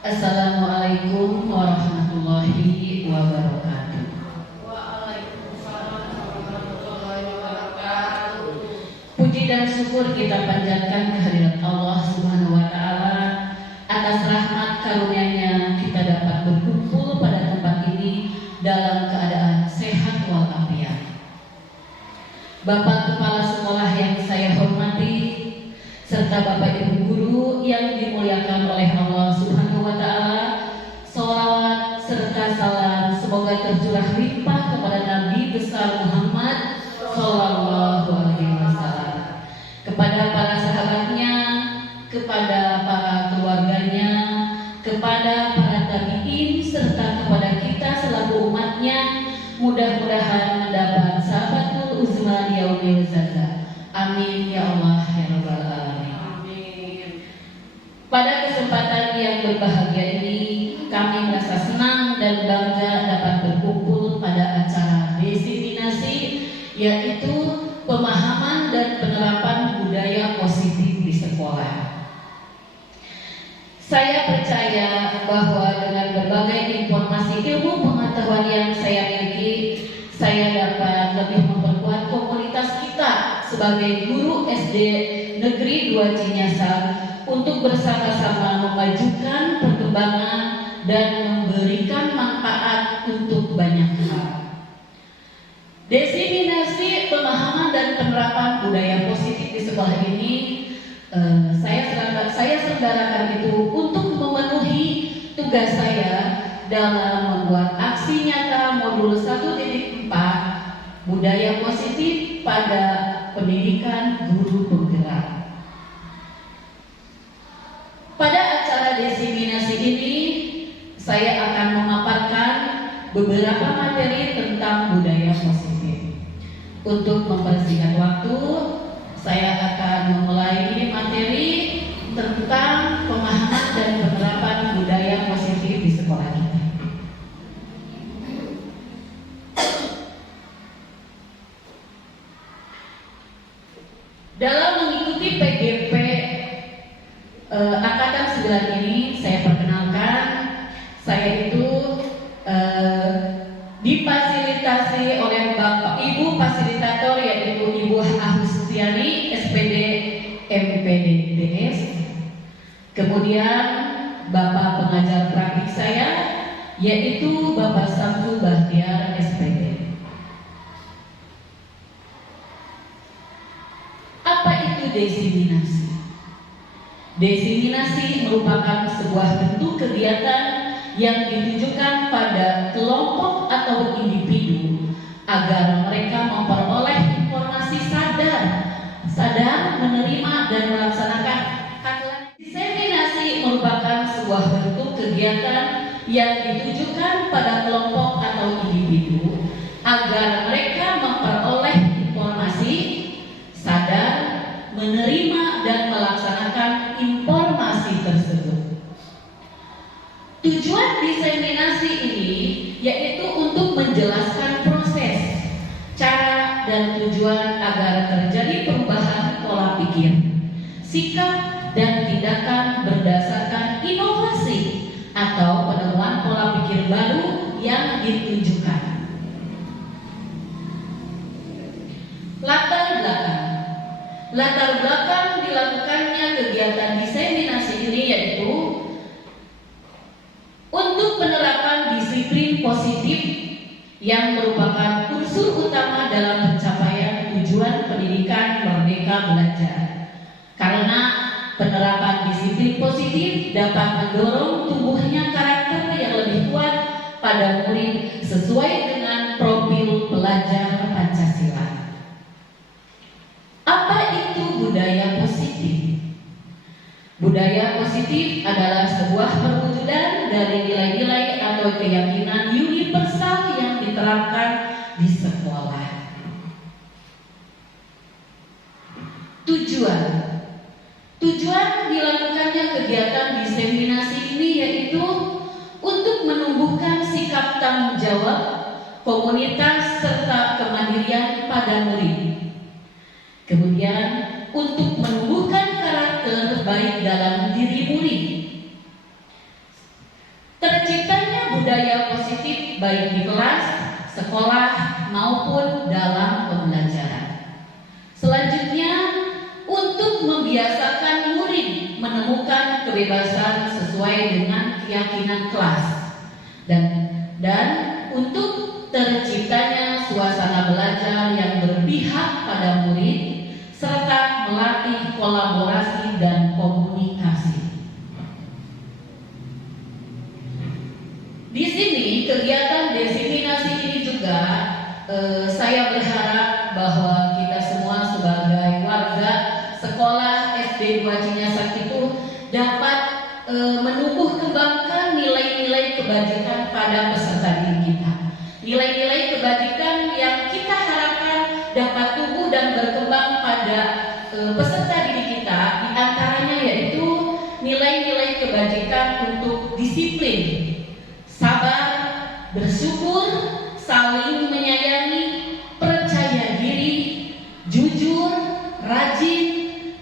Assalamualaikum warahmatullahi wabarakatuh. Waalaikumsalam warahmatullahi wabarakatuh. Puji dan syukur kita panjatkan kehadirat Allah Subhanahu wa Ta'ala atas rahmat karunia-Nya kita dapat berkumpul pada tempat ini dalam keadaan sehat walafiat. Bapak Kepala Sekolah yang saya hormati, serta Bapak Ibu Guru yang dimuliakan oleh Allah Subhanahu wa Ta'ala, sholawat serta salam semoga tercurah limpah kepada Nabi besar Muhammad Sallallahu Alaihi Wasallam, kepada para sahabatnya, kepada para keluarganya, kepada para tabi'in, serta kepada kita selaku umatnya. Mudah-mudahan mendapat sahabatul uzma yaumil zazah. Amin ya Allah ya Rabbal Alamin. Pada kesempatan yang berbahagia ini, kami merasa senang dan bangga dapat berkumpul pada acara diseminasi, yaitu pemahaman dan penerapan budaya positif di sekolah. Saya percaya bahwa dengan berbagai informasi ilmu pengetahuan yang saya miliki, saya dapat lebih memperkuat komunitas kita sebagai guru SD Negeri 2 Cinyasar untuk bersama-sama memajukan perkembangan dan memberikan manfaat untuk banyak hal. Diseminasi pemahaman dan penerapan budaya positif di sekolah ini saya selenggarakan itu untuk memenuhi tugas saya dalam membuat aksi nyata modul 1.4 budaya positif pada pendidikan guru penggerak. Pada acara diseminasi ini, saya akan memaparkan beberapa materi tentang budaya positif. Untuk mempersingkat waktu, saya akan memulai materi tentang pemahaman dan penerapan budaya positif di sekolah kita. Dalam mengikuti PGP Angkatan 9 ini, saya perkenalkan, saya itu difasilitasi oleh Bapak Ibu fasilitator, yaitu Ibu Ahusiani SPD MPDDS. Kemudian Bapak pengajar praktik saya, yaitu Bapak Samsu Bahtiar SPD. Apa itu diseminasi? Diseminasi merupakan sebuah bentuk kegiatan yang ditujukan pada kelompok atau individu agar mereka memperoleh informasi sadar menerima dan melaksanakan hak. Diseminasi merupakan sebuah bentuk kegiatan yang ditujukan pada kelompok atau individu agar mereka memperoleh informasi, sadar, menerima dan melaksanakan informasi tersebut. Tujuan diseminasi ini yaitu untuk menjelaskan proses, cara dan tujuan agar terjadi perubahan pola pikir, sikap dan tindakan berdasarkan inovasi atau penemuan pola pikir baru yang ditunjukkan. Latar belakang dilakukannya kegiatan diseminasi ini yaitu untuk penerapan disiplin positif yang merupakan unsur utama dalam pencapaian tujuan pendidikan merdeka belajar. Karena penerapan disiplin positif dapat mendorong tumbuhnya karakter yang lebih kuat pada murid sesuai dengan profil pelajar Pancasila. Apa itu budaya positif? Budaya positif adalah sebuah perwujudan dari nilai-nilai atau keyakinan universal yang diterapkan di sekolah. Tujuan dilakukannya kegiatan diseminasi ini yaitu untuk menumbuhkan sikap tanggung jawab, komunitas, serta kemandirian pada murid. Kemudian untuk menumbuhkan karakter baik dalam diri murid. baik di kelas, sekolah, maupun dalam pembelajaran. Selanjutnya, untuk membiasakan murid menemukan kebebasan sesuai dengan keyakinan kelas dan untuk terciptanya suasana belajar yang berpihak pada murid serta melatih kolaborasi dan komunikasi. Di sini kegiatan diseminasi ini juga saya berharap bahwa kita semua sebagai warga sekolah SD 2 Cinyasak itu dapat menumbuh kembangkan nilai-nilai kebajikan pada peserta didik kita. Nilai-nilai kebajikan yang kita harapkan dapat tumbuh dan berkembang pada peserta didik kita, diantaranya yaitu nilai-nilai kebajikan untuk disiplin, sabar, bersyukur, saling menyayangi, percaya diri, jujur, rajin,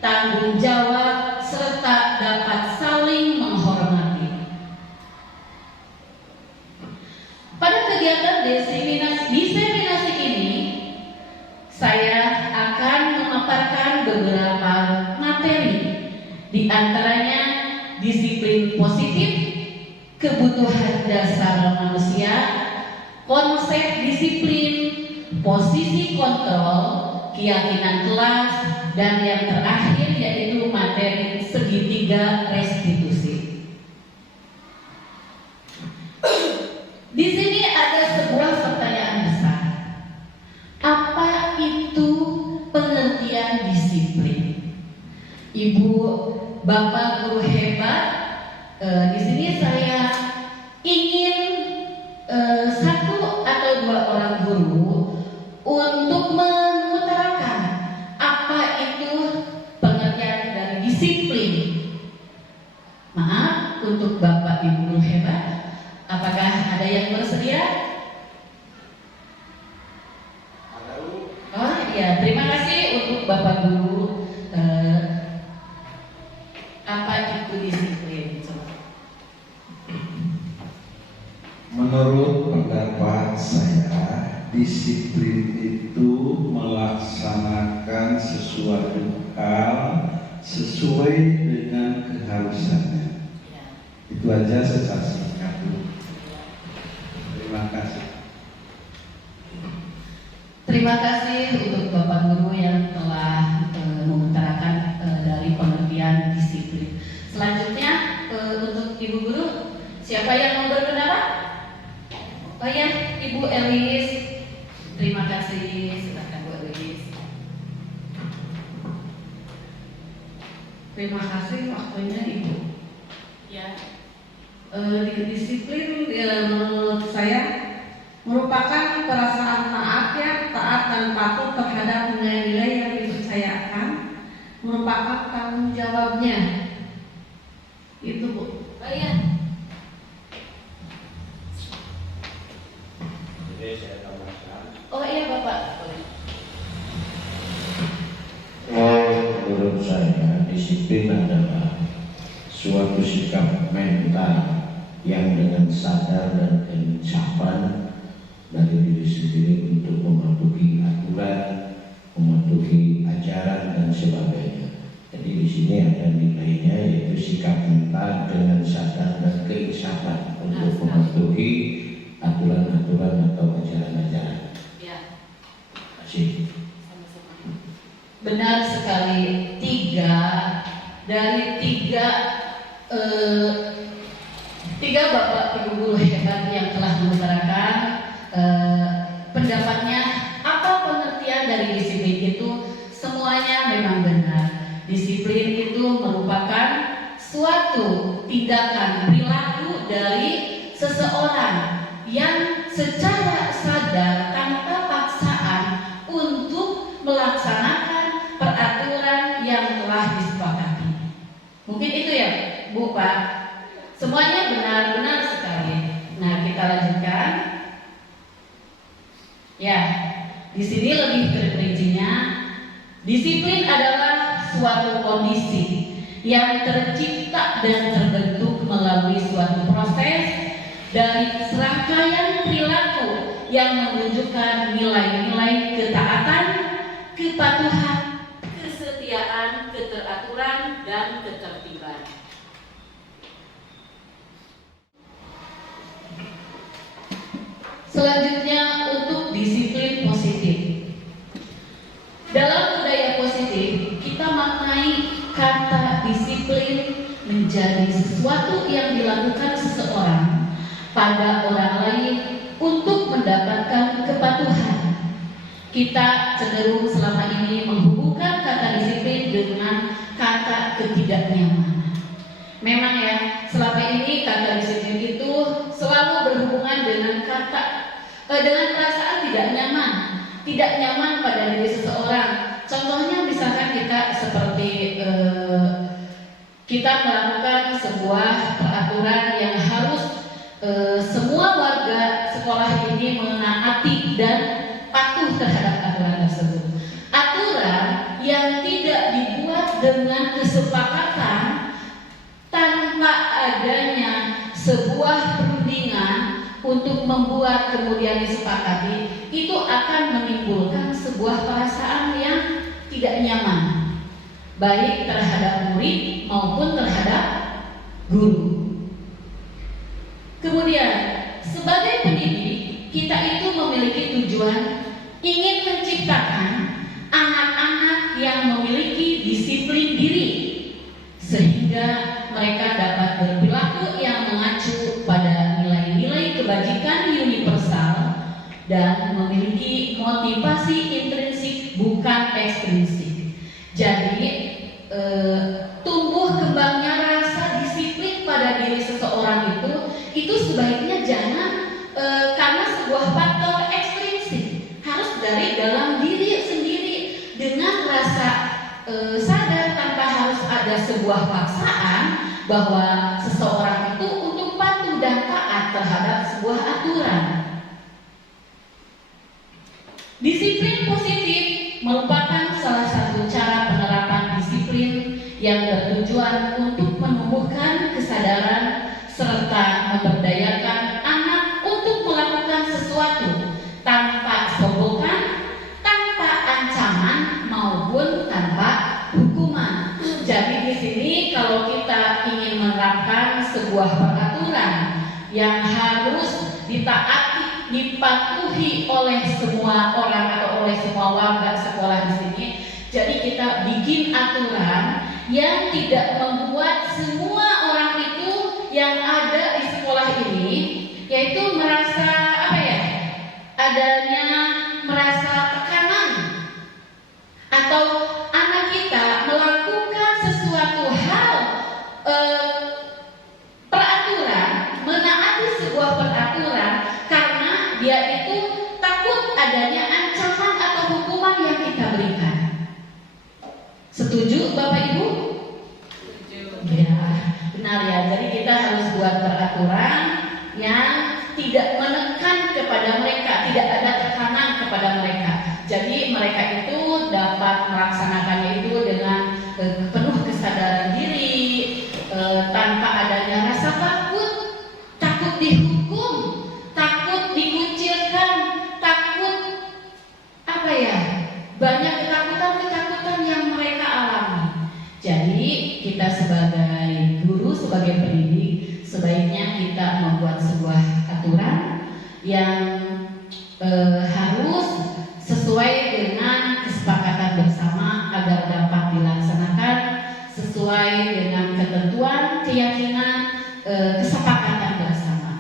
tanggung jawab, serta dapat saling menghormati. Pada kegiatan diseminasi ini, saya akan memaparkan beberapa materi, di antaranya disiplin positif, kebutuhan dasar manusia, konsep disiplin, posisi kontrol, keyakinan kelas, dan yang terakhir yaitu materi segitiga restitusi. Di sini ada sebuah pertanyaan besar. Apa itu pengertian disiplin? Ibu, Bapak guru hebat, di sini saya ingin satu atau dua orang guru untuk mengutarakan apa itu pengertian dari disiplin. Maaf, untuk Bapak Ibu guru hebat, apakah ada yang bersedia? Oh iya, terima kasih untuk Bapak guru. Apa itu disiplin? Menurut pendapat saya, disiplin itu melaksanakan sesuatu hal sesuai dengan keharusannya. Itu aja secara singkat. Terima kasih. Terima kasih untuk Bapak Guru yang telah mengutarakan dari pengertian disiplin. Selanjutnya untuk Ibu Guru, siapa yang mau berpendapat? Oh ya, Ibu Elis. Terima kasih, silakan Bu Elis. Terima kasih waktunya Ibu. Ya. Disiplin menurut saya merupakan perasaan taat dan patuh terhadap nilai-nilai yang dipercayakan, merupakan tanggung jawabnya. Itu Bu. Oh ya. Oh iya Bapak. Menurut saya disiplin adalah suatu sikap mental yang dengan sadar dan keinsapan dari diri sendiri untuk mematuhi aturan, mematuhi ajaran dan sebagainya. Jadi di sini ada nilainya yaitu sikap mental dengan sadar dan keinsapan untuk mematuhi aturan-aturan atau ajaran-ajaran. Ya. Terima kasih. Benar sekali, tiga Bapak Ibu guru hebat yang telah mengutarakan pendapatnya. Apa pengertian dari disiplin itu? Semuanya memang benar. Disiplin itu merupakan suatu tindakan perilaku dari seseorang yang secara sadar tanpa paksaan untuk melaksanakan peraturan yang telah disepakati. Mungkin itu ya, Bu, Pak. Semuanya benar-benar sekali. Nah, kita lanjutkan. Ya, di sini lebih terperincinya. Disiplin adalah suatu kondisi yang tercipta dan terbentuk melalui suatu proses dari serangkaian perilaku yang menunjukkan nilai-nilai ketaatan, kepatuhan, kesetiaan, keteraturan, dan ketertiban. Selanjutnya untuk disiplin positif. Dalam budaya positif, kita maknai kata disiplin menjadi sesuatu yang dilakukan seseorang pada orang lain untuk mendapatkan kepatuhan. Kita cenderung selama ini menghubungkan kata disiplin dengan kata ketidaknyamanan. Memang ya, selama ini kata disiplin itu selalu berhubungan dengan dengan perasaan tidak nyaman pada diri seseorang. Contohnya misalkan kita seperti kita melakukan sebuah peraturan yang harus semua warga sekolah ini menaati dan patuh terhadap aturan tersebut. Aturan yang tidak dibuat dengan kesepakatan tanpa adanya sebuah perundingan untuk membuat kemudian disepakati, itu akan menimbulkan sebuah perasaan yang tidak nyaman, baik terhadap murid maupun terhadap guru. Kemudian sebagai pendidik, kita itu memiliki tujuan ingin menciptakan anak-anak yang memiliki disiplin diri, sehingga mereka dapat berperilaku yang mengacu pada nilai-nilai kebajikan universal dan memiliki motivasi intrinsik bukan ekstrinsik. Jadi tumbuh kembangnya rasa disiplin pada diri seseorang itu sebaiknya jangan karena sebuah faktor ekstrinsik, harus dari dalam diri sendiri dengan rasa sadar tanpa harus ada sebuah paksaan bahwa seseorang itu untuk patuh dan taat terhadap sebuah aturan. Disiplin positif merupakan salah satu cara penerapan disiplin yang bertujuan untuk menumbuhkan kesadaran serta memberdayakan anak untuk melakukan sesuatu tanpa sogokan, tanpa ancaman maupun tanpa hukuman. Jadi di sini kalau kita ingin menerapkan sebuah peraturan yang harus ditaati, dipatuhi oleh semua orang atau oleh semua warga sekolah di sini, jadi kita bikin aturan yang tidak membuat semua orang itu yang ada di sekolah ini yaitu merasa adanya merasa tekanan atau anak kita melakukan sesuatu hal peraturan, menaati sebuah peraturan karena dia itu takut adanya ancaman atau hukuman yang kita berikan. Setuju Bapak Ibu? Setuju. Ya, benar ya. Jadi kita harus buat peraturan yang tidak menekan kepada mereka, tidak ada tekanan kepada mereka. Jadi mereka itu dapat melaksanakannya itu dengan penuh kesadaran diri, tanpa adanya rasa takut dihukum, takut dikucilkan, takut banyak ketakutan yang mereka alami. Jadi kita sebagai guru, sebagai pendidik, sebaiknya kita membuat sebuah aturan yang harus sesuai dengan kesepakatan bersama agar dapat dilaksanakan sesuai dengan ketentuan, keyakinan, kesepakatan bersama.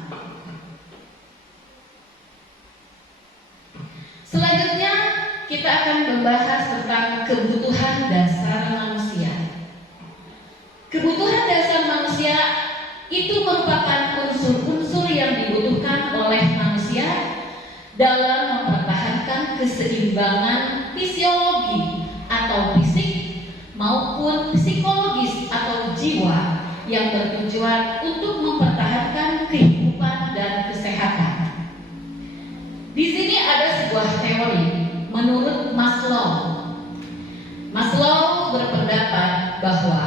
Selanjutnya kita akan membahas tentang kebutuhan dasar manusia. Kebutuhan dasar manusia itu merupakan unsur-unsur yang dibutuhkan oleh manusia dalam mempertahankan keseimbangan fisiologi atau fisik maupun psikologis atau jiwa yang bertujuan untuk mempertahankan kehidupan dan kesehatan. Di sini ada sebuah teori menurut Maslow. Maslow berpendapat bahwa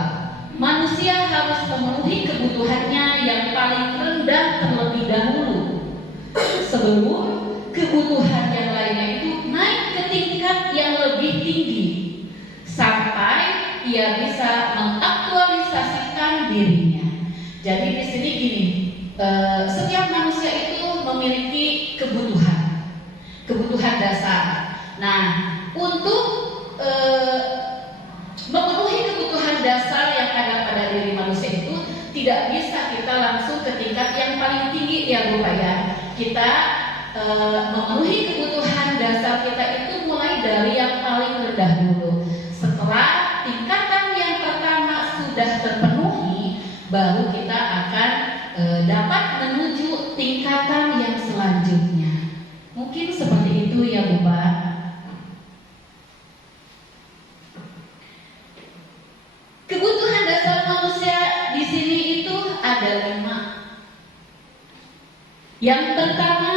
manusia harus memenuhi kebutuhannya yang paling rendah terlebih dahulu sebelum kebutuhan yang lainnya itu naik ke tingkat yang lebih tinggi sampai ia bisa mengaktualisasikan dirinya. Jadi di sini gini, setiap manusia itu memiliki kebutuhan dasar. Nah, untuk memenuhi kebutuhan dasar yang ada pada diri manusia itu tidak bisa kita langsung ke tingkat yang paling tinggi ya Bu Pak ya. Kita memenuhi kebutuhan dasar kita itu mulai dari yang paling rendah dulu. Setelah tingkatan yang pertama sudah terpenuhi, baru kita akan dapat menuju tingkatan yang selanjutnya. Mungkin seperti itu ya Bu Pak. Kebutuhan dasar manusia di sini itu ada 5. Yang pertama,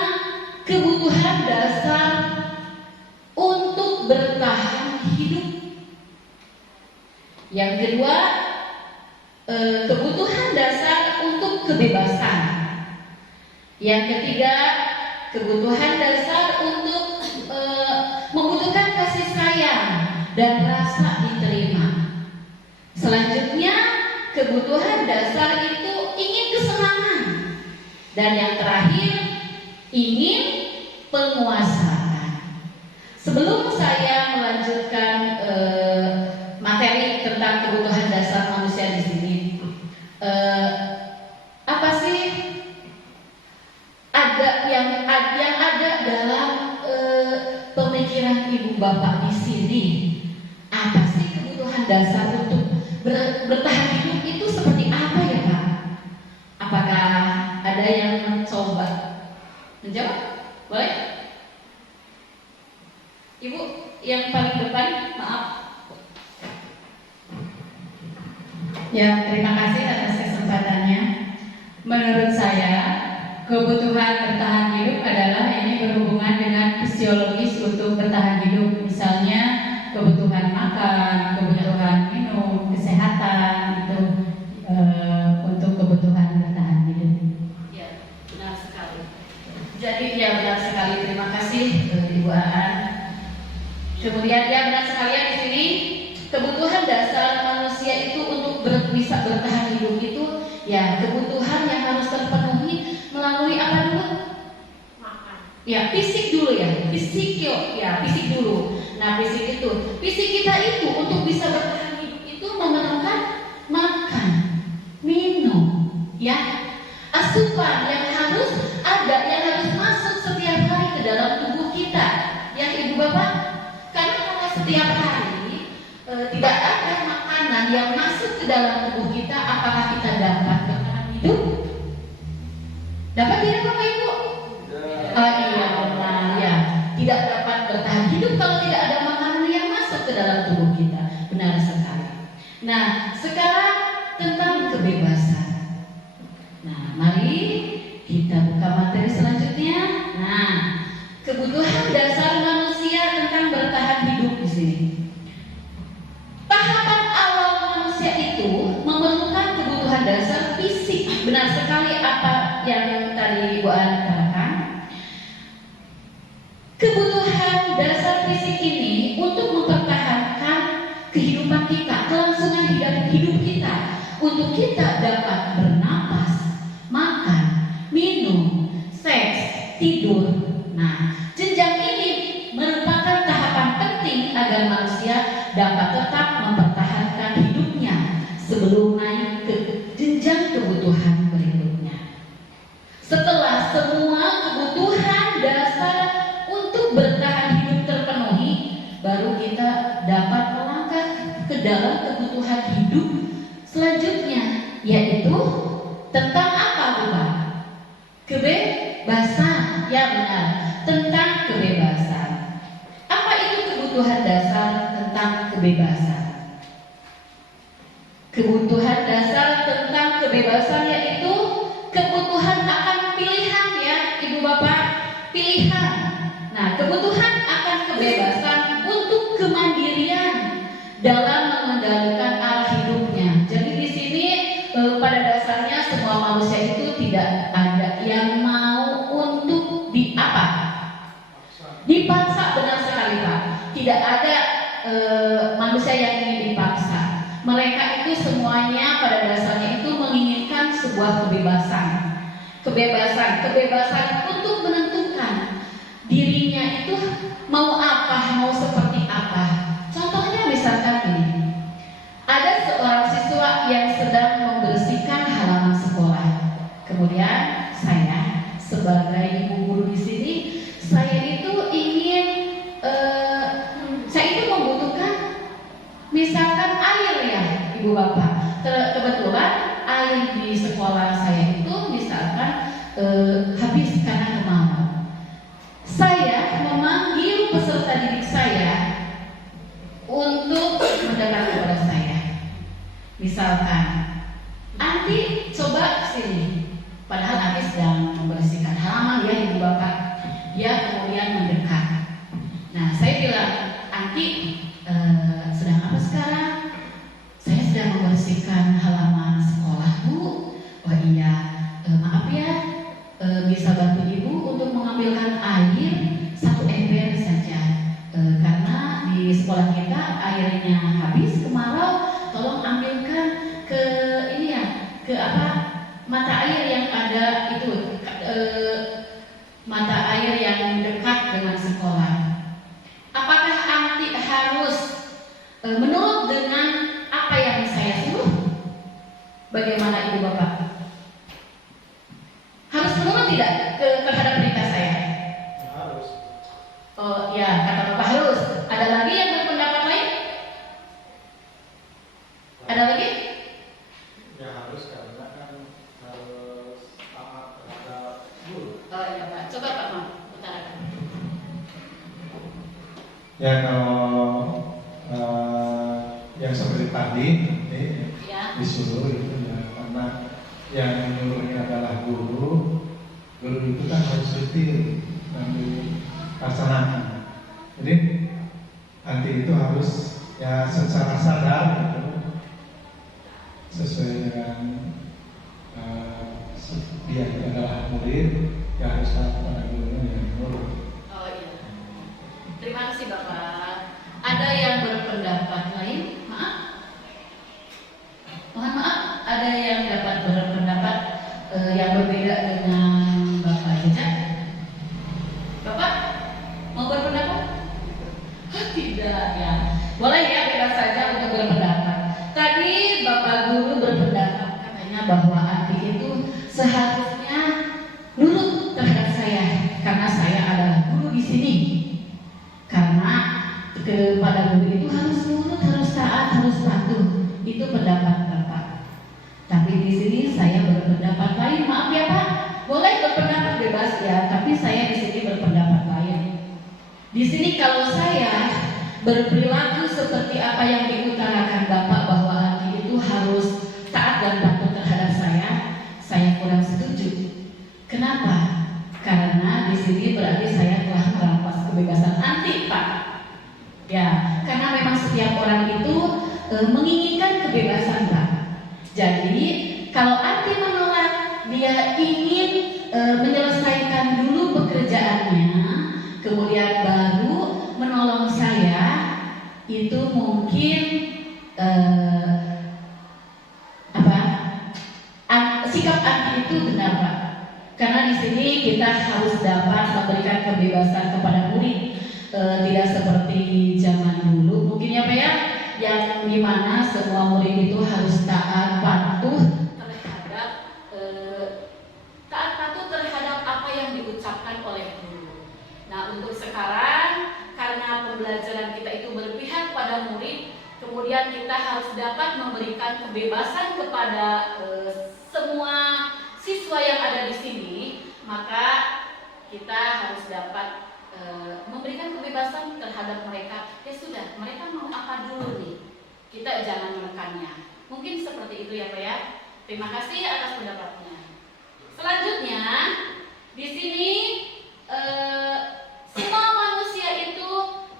kebutuhan dasar untuk bertahan hidup. Yang kedua, kebutuhan dasar untuk kebebasan. Yang ketiga, kebutuhan dasar untuk membutuhkan kasih sayang dan rasa diterima. Selanjutnya, kebutuhan dasar itu ingin kesenangan. Dan yang terakhir, ingin penguasaan. Sebelum saya melanjutkan materi tentang kebutuhan dasar manusia di sini, apa sih yang ada dalam pemikiran ibu bapak di sini? Apa sih kebutuhan dasar untuk bertahan hidup itu seperti apa ya Pak? Apakah ada yang mencoba menjawab? Boleh? Ibu yang paling depan, maaf. Ya, terima kasih atas kesempatannya. Menurut saya, kebutuhan bertahan hidup adalah ini berhubungan dengan fisiologis untuk bertahan hidup. Misalnya kebutuhan makan, kebutuhan minum, kesehatan itu untuk kebutuhan bertahan hidup. Ya, benar sekali. Jadi ya benar sekali. Terima kasih Ibu Aan. Kemudian ya benar sekali di sini kebutuhan dasar manusia itu untuk bisa bertahan hidup itu ya kebutuhan yang harus terpenuhi melalui apa dulu? Makan. Ya fisik dulu ya, fisik dulu. Nah fisik kita itu untuk bisa bertahan hidup itu memerlukan makan, minum, ya asupan yang harus ada, yang harus masuk setiap hari ke dalam tubuh kita, ya Ibu Bapak. Karena kalau setiap hari tidak ada makanan yang masuk ke dalam tubuh kita, apakah kita dapat bertahan hidup? Dapat tidak Bapak Ibu? Iya benar ya. Tidak dapat bertahan hidup kalau tidak ada makanan yang masuk ke dalam tubuh kita. Benar sekali. Nah, sekarang tentang kebebasan. Nah, mari kita buka materi selanjutnya. Nah, kebutuhan dasar manusia tentang bertahan hidup di sini. Tahapan awal manusia itu memerlukan kebutuhan dasar fisik. Benar sekali apa yang tadi Ibu An katakan. Kebutuhan dasar fisik ini untuk mempertahankan kehidupan kita, kelangsungan hidup kita, untuk kita dapat bernapas, makan, minum, seks, tidur. Nah, jenjang ini merupakan tahapan penting agar manusia dapat tetap mempertahankan hidupnya sebelum naik ke jenjang kebutuhan berikutnya. Setelah semua kebutuhan dasar untuk bertahan hidup terpenuhi, baru kita dapat melangkah ke dalam kebutuhan hidup selanjutnya, yaitu tentang apa Bapak? Kebebasan, ya benar, tentang kebebasan. Apa itu kebutuhan dasar tentang kebebasan? Kebutuhan dasar tentang kebebasan yaitu kebutuhan akan pilihan ya Ibu Bapak, pilihan. Nah, kebutuhan akan kebebasan untuk kemandirian dalam mengendalikan arah hidupnya. Jadi di sini pada dasarnya semua manusia itu tidak ada Dipaksa, benar sekali Pak. Tidak ada manusia yang ingin dipaksa. Mereka itu semuanya pada dasarnya itu menginginkan sebuah kebebasan. Kebebasan untuk menentukan dirinya itu mau apa, mau seperti apa. Contohnya misalkan ini, ada seorang siswa yang sedang membersihkan halaman sekolah. Kemudian saya sebagai ibu guru di sini, saya itu ingin, saya itu membutuhkan misalkan air ya, ibu bapak. Kebetulan air di sekolah saya itu misalkan habis karena kemarau. Saya memanggil peserta didik saya untuk mendekat kepada saya. Misalkan, Anti coba sini. Padahal Anti sedang membersihkan halaman ya ibu bapak. Dia kemudian mendekat. Nah saya bilang, Anti sedang apa sekarang? Saya sedang membersihkan halaman sekolah Bu. Oh iya, maaf ya, bisa bantu ibu untuk mengambilkan air 1 ember saja, karena di sekolah kita airnya habis kemarau. Tolong ambilkan ke ini ya, ke apa, mata air yang ada itu, mata air yang dekat dengan sekolah. Apakah Anti harus menurut dengan apa yang saya suruh? Bagaimana ibu bapak? Harus menurut tidak terhadap perintah saya? Harus. Oh ya, kata bapak harus. Ada lagi yang berpendapat lain? Ada lagi? Ya harus, karena kan harus taat terhadap guru. Oh iya pak, coba pak Mam, utarakan. Ya kalau yang seperti tadi Ya. disuruh itu ya, karena yang menyuruhnya adalah guru itu kan harus detail dan dilaksanakan. Jadi nanti itu harus ya secara sadar gitu, sesuai dengan dia itu adalah murid, ya harus taat pada gurunya yang menurut. Oh iya. Terima kasih bapak. Ada yang berpendapat lain? Maaf. Mohon maaf. Ada yang dapat berpendapat yang berbeda dengan bapak Jaja? Bapak mau berpendapat? Tidak ya. Boleh ya, bebas saja untuk berpendapat. Tadi bapak guru berpendapat katanya bahwa Anti itu seharusnya nurut terhadap saya karena saya adalah guru di sini. Karena kepada guru itu harus nurut, harus taat, harus patuh. Itu pendapat bapak. Tapi di sini saya berpendapat lain. Maaf ya Pak, boleh berpendapat bebas ya. Tapi saya di sini berpendapat lain. Di sini kalau saya berperilaku seperti apa yang diutarakan Bapak bahwa Anti itu harus taat dan patuh terhadap saya kurang setuju. Kenapa? Karena di sini berarti saya telah merampas kebebasan Anti, Pak. Ya, karena memang setiap orang itu menginginkan kebebasan, Pak. Jadi kalau Anti menolak, dia ingin menyelesaikan dulu pekerjaannya, kemudian baru menolong saya, itu mungkin sikap Anti itu benar Pak. Karena di sini kita harus dapat memberikan kebebasan kepada murid, tidak seperti zaman dulu mungkin ya Pak ya, yang dimana semua murid itu harus taat patuh terhadap apa yang diucapkan oleh guru. Nah untuk sekarang karena pembelajaran kita itu berpihak pada murid, kemudian kita harus dapat memberikan kebebasan kepada semua siswa yang ada di sini, maka kita harus dapat memberikan kebebasan terhadap mereka. Ya sudah, mereka mau apa dulu nih, kita jangan menekannya. Mungkin seperti itu ya Pak ya. Terima kasih atas pendapatnya. Selanjutnya di sini semua manusia itu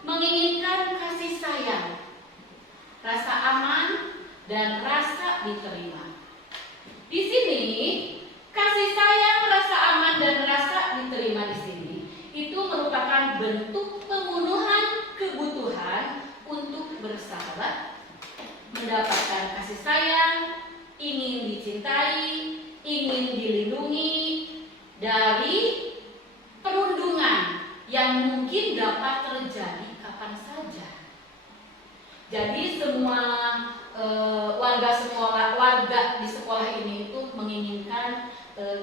menginginkan kasih sayang, rasa aman, dan rasa diterima. Di sini kasih sayang, rasa aman, dan rasa diterima di sini itu merupakan bentuk dapat terjadi kapan saja. Jadi semua warga di sekolah ini itu menginginkan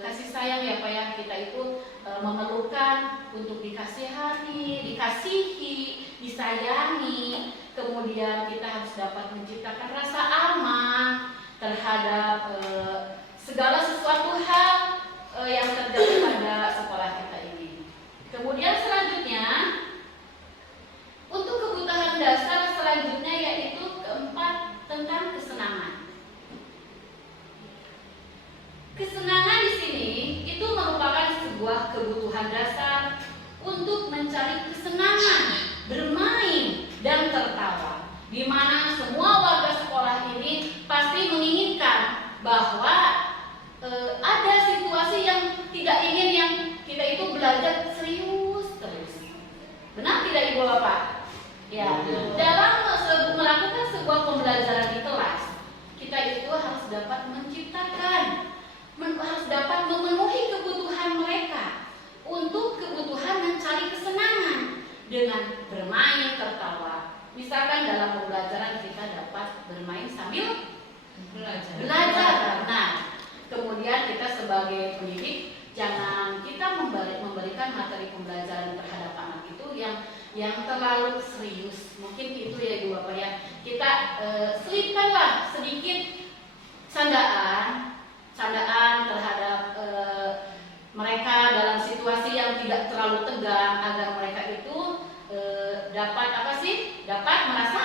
kasih sayang ya Pak ya. Kita itu memerlukan untuk dikasihani, dikasihi, disayangi. Kemudian kita harus dapat menciptakan rasa aman terhadap segala sesuatu hal yang terjadi pada sekolah kita ini. Kemudian selanjutnya, untuk kebutuhan dasar selanjutnya yaitu keempat, tentang kesenangan. Kesenangan di sini itu merupakan sebuah kebutuhan dasar untuk mencari kesenangan, bermain dan tertawa, di mana semua warga sekolah ini pasti menginginkan bahwa ada situasi yang tidak ingin yang kita itu belajar serius terus. Benar tidak Ibu Bapak? Ya, dalam melakukan sebuah pembelajaran di kelas, kita itu harus dapat menciptakan, harus dapat memenuhi kebutuhan mereka untuk kebutuhan mencari kesenangan dengan bermain, tertawa. Misalkan dalam pembelajaran kita dapat bermain sambil belajar. Nah, kemudian kita sebagai pendidik jangan kita memberikan materi pembelajaran terhadap anak itu yang terlalu serius. Mungkin itu ya Ibu Bapak ya. Kita selipkanlah sedikit candaan terhadap mereka dalam situasi yang tidak terlalu tegang, agar mereka itu dapat dapat merasa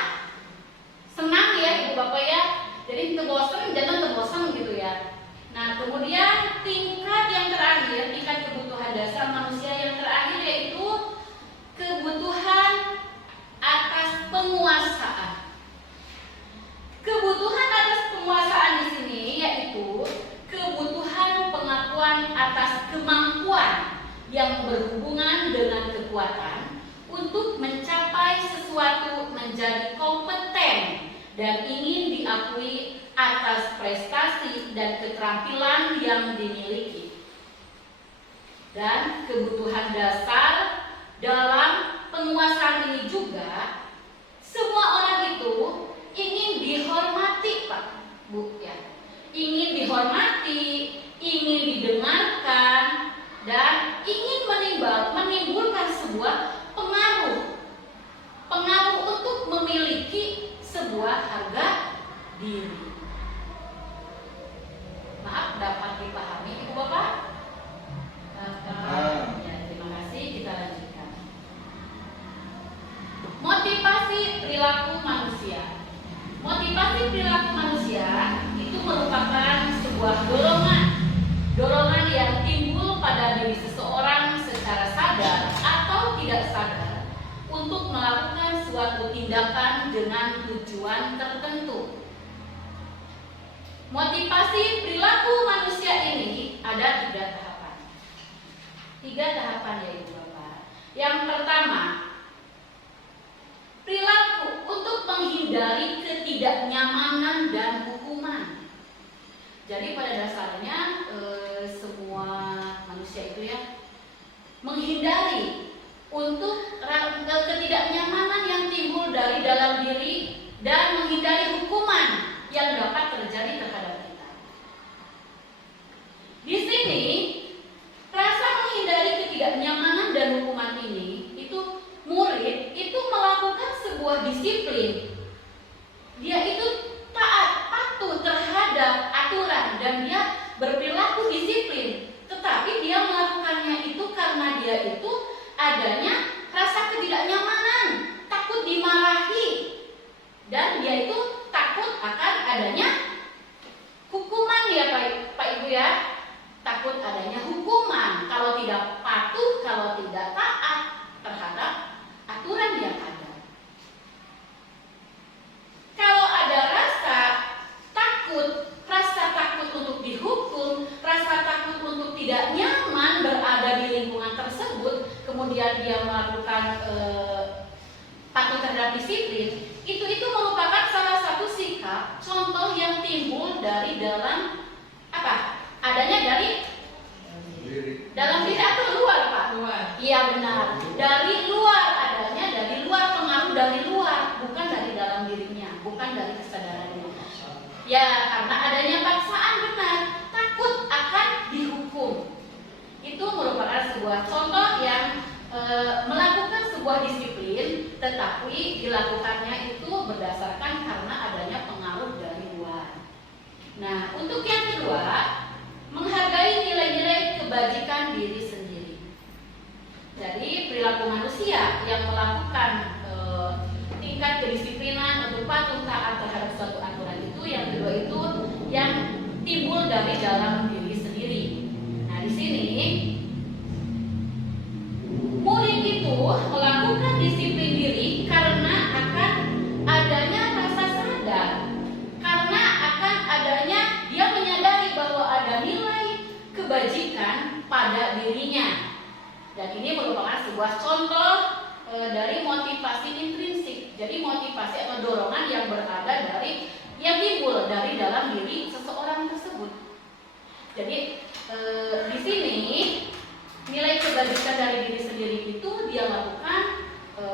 senang ya Ibu Bapak ya. Jadi jangan terbosan gitu ya. Nah, kemudian tingkat yang terakhir, tingkat kebutuhan dasar manusia yang terakhir yaitu kebutuhan atas penguasaan. Kebutuhan atas penguasaan di sini yaitu kebutuhan pengakuan atas kemampuan yang berhubungan dengan kekuatan untuk mencapai sesuatu menjadi kompeten dan ingin diakui atas prestasi dan keterampilan yang dimiliki. Dan kebutuhan dasar dalam penguasaan ini juga, semua orang itu ingin dihormati Pak, Bu ya. Ingin dihormati, ingin didengarkan, dan ingin menimbulkan sebuah pengaruh untuk memiliki sebuah harga diri. Maaf, dapat dipahami Ibu Bapak? Ya, terima kasih. Kita lanjutkan. Motivasi perilaku manusia. Motivasi perilaku manusia itu merupakan sebuah dorongan yang timbul pada diri seseorang secara sadar atau tidak sadar untuk melakukan suatu tindakan dengan tujuan tertentu. Motivasi perilaku manusia ini ada 3 tahapan. 3 tahapan ya Ibu Bapak. Yang pertama, perilaku untuk menghindari ketidaknyamanan dan hukuman. Jadi pada dasarnya semua manusia itu ya menghindari untuk ketidaknyamanan yang timbul dari dalam diri dan menghindari hukuman yang dapat terjadi terhadap kita. Di sini rasa menghindari ketidaknyamanan dan hukuman ini itu murid itu melakukan sebuah disiplin. Dia itu taat, patuh terhadap aturan dan dia berperilaku disiplin. Tetapi dia melakukannya itu karena dia itu adanya rasa ketidaknyamanan, takut dimarahi, dan dia itu takut akan adanya hukuman ya Pak Ibu ya. Takut adanya hukuman kalau tidak patuh, kalau tidak taat terhadap aturan yang ada. Kalau ada rasa takut untuk dihukum, rasa takut untuk tidak nyaman berada di lingkungan tersebut, kemudian dia melakukan patuh terhadap disiplin, itu merupakan salah satu sikap contoh yang timbul dari dalam apa? Adanya dari dalam diri atau luar Pak? Luar. Iya benar. Dari luar Ya, karena adanya paksaan benar, takut akan dihukum. Itu merupakan sebuah contoh yang melakukan sebuah disiplin, tetapi dilakukannya itu berdasarkan karena adanya pengaruh dari luar. Nah, untuk yang kedua, menghargai nilai-nilai kebajikan diri sendiri. Jadi perilaku manusia yang melakukan tingkat kedisiplinan untuk patuh taat terhadap suatu aturan itu, yang kedua itu yang timbul dari dalam diri sendiri. Nah, di sini murid itu melakukan disiplin diri karena akan adanya rasa sadar, karena akan adanya dia menyadari bahwa ada nilai kebajikan pada dirinya. Dan ini merupakan sebuah contoh dari motivasi intrinsik. Jadi motivasi atau dorongan yang berada dari yang timbul dari dalam diri seseorang tersebut. Jadi di sini nilai kebajikan dari diri sendiri itu dia lakukan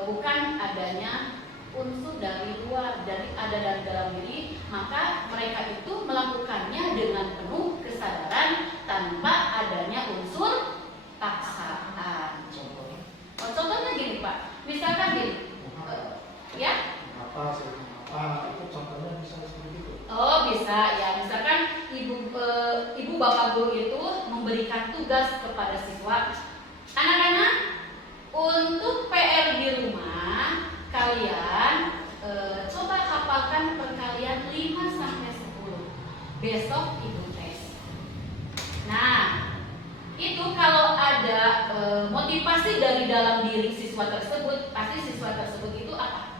bukan adanya unsur dari luar, dari ada dari dalam diri, maka mereka itu melakukannya dengan penuh kesadaran tanpa adanya unsur paksaan. Contohnya gini Pak, misalkan gini, ya? Apa itu contohnya bisa seperti itu? Oh bisa ya, misalkan ibu bapak guru itu memberikan tugas kepada siswa, anak-anak untuk PR di rumah kalian coba hafalkan perkalian 5 sampai 10. Besok ibu tes. Nah, itu kalau ada motivasi dari dalam diri siswa tersebut, pasti siswa tersebut itu apa?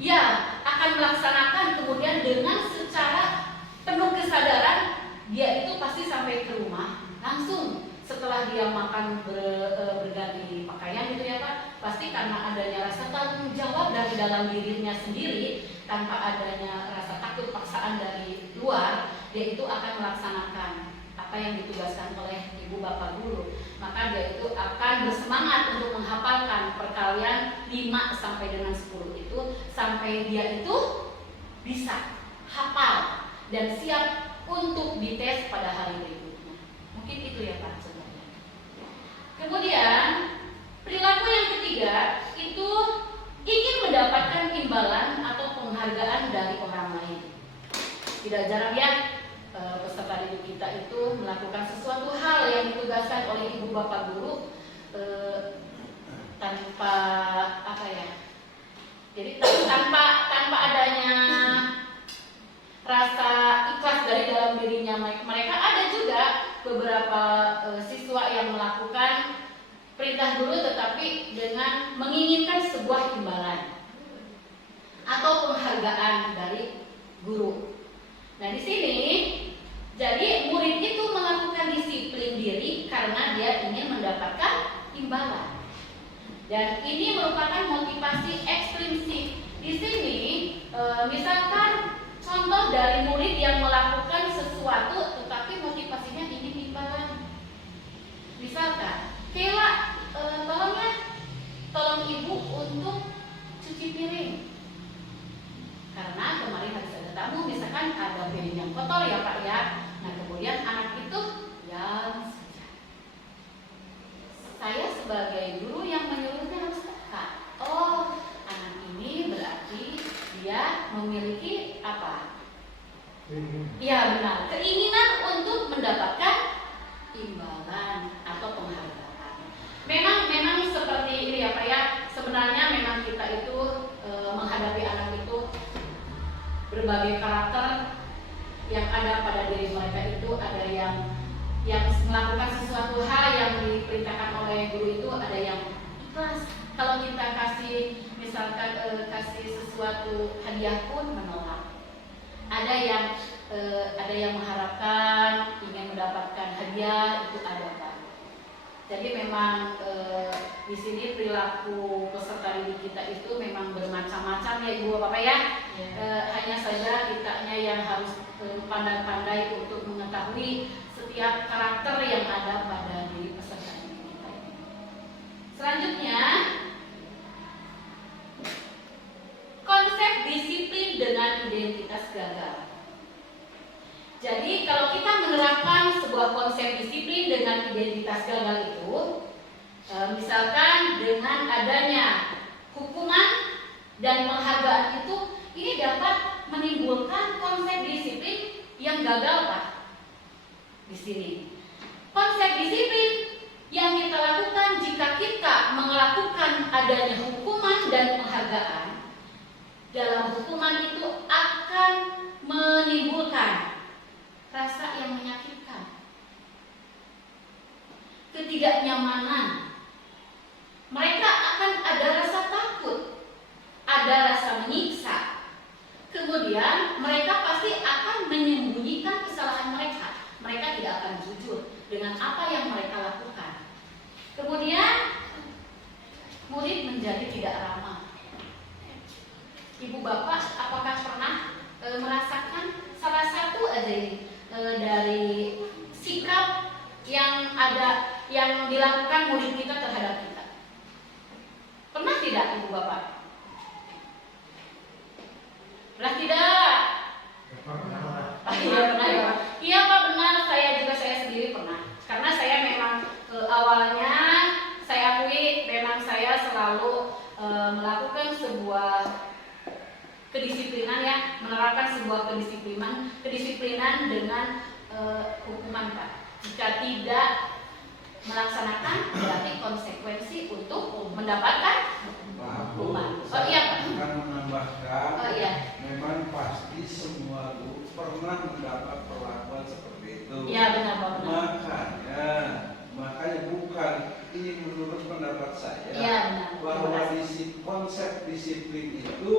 Ya, akan melaksanakan, kemudian dengan secara penuh kesadaran dia itu pasti sampai ke rumah langsung setelah dia makan berganti pakaian gitu ya Pak, pasti karena adanya rasa tanggung jawab dari dalam dirinya sendiri tanpa adanya rasa takut paksaan dari luar, dia itu akan melaksanakan apa yang ditugaskan oleh ibu bapak guru. Maka dia itu akan bersemangat untuk menghafalkan perkalian 5 sampai dengan 10 itu sampai dia itu bisa hafal dan siap untuk dites pada hari berikutnya. Mungkin itu ya Pak sebenarnya. Kemudian perilaku yang ketiga itu ingin mendapatkan imbalan atau penghargaan dari orang lain. Tidak jarang ya peserta didik kita itu melakukan sesuatu hal yang ditugaskan oleh ibu bapak guru tanpa apa ya, jadi tanpa adanya rasa ikhlas dari dalam dirinya mereka. Ada juga beberapa siswa yang melakukan perintah guru tetapi dengan menginginkan sebuah imbalan atau penghargaan dari guru. Nah di sini jadi murid itu melakukan disiplin diri karena dia ingin mendapatkan imbalan. Dan ini merupakan motivasi ekstrinsik. Di sini misalkan contoh dari murid yang melakukan sesuatu tetapi motivasinya ingin imbalan. Misalkan, Kela tolong ibu untuk cuci piring. Karena kemarin habis ada tamu, misalkan ada piring yang kotor ya Pak ya. Nah kemudian anak itu yang saja. Saya sebagai guru yang menyuruhnya harus peka. Oh, anak ini berarti dia memiliki apa? Iya benar, keinginan untuk mendapatkan imbalan atau penghargaan. Memang seperti ini ya Pak ya. Sebenarnya memang kita itu menghadapi anak itu berbagai karakter yang ada pada diri mereka itu. Ada yang melakukan sesuatu hal yang diperintahkan oleh guru itu, ada yang ikhlas. Kalau kita kasih misalkan kasih sesuatu hadiah pun menolak. Ada yang mengharapkan ingin mendapatkan hadiah, itu ada Pak. Jadi memang di sini perilaku peserta didik kita itu memang bermacam-macam ya Ibu Bapak ya. Hanya saja kitanya yang harus pandai-pandai untuk mengetahui setiap karakter yang ada pada diri peserta didik kita ini. Selanjutnya, konsep disiplin dengan identitas gagal. identitas gagal itu, misalkan dengan adanya hukuman dan penghargaan itu, ini dapat menimbulkan konsep disiplin yang gagal, Pak. Di sini konsep disiplin yang kita lakukan jika kita melakukan adanya hukuman dan penghargaan, dalam hukuman itu akan menimbulkan rasa yang menyakitkan, ketidaknyamanan. Mereka akan ada rasa takut, ada rasa menyiksa. Kemudian mereka pasti akan menyembunyikan kesalahan mereka. Mereka tidak akan jujur dengan apa yang mereka lakukan. Kemudian murid menjadi tidak ramah. Ibu bapak, apakah pernah merasakan salah satu aja ini dari sikap yang ada yang dilakukan murid kita terhadap kita? Pernah tidak ibu bapak? Pernah tidak? Iya pernah ya. Iya Pak, benar. Saya sendiri pernah. Karena saya memang awalnya saya akui memang saya selalu melakukan sebuah kedisiplinan ya, menerapkan sebuah kedisiplinan dengan hukuman Pak. Jika tidak melaksanakan berarti konsekuensi untuk mendapatkan hukuman. Oh iya Pak. Akan menambahkan. Oh iya. Memang pasti semua guru pernah mendapat perlakuan seperti itu. Iya benar Pak. Makanya bukan ini menurut pendapat saya. Iya benar. Bahwa konsep disiplin itu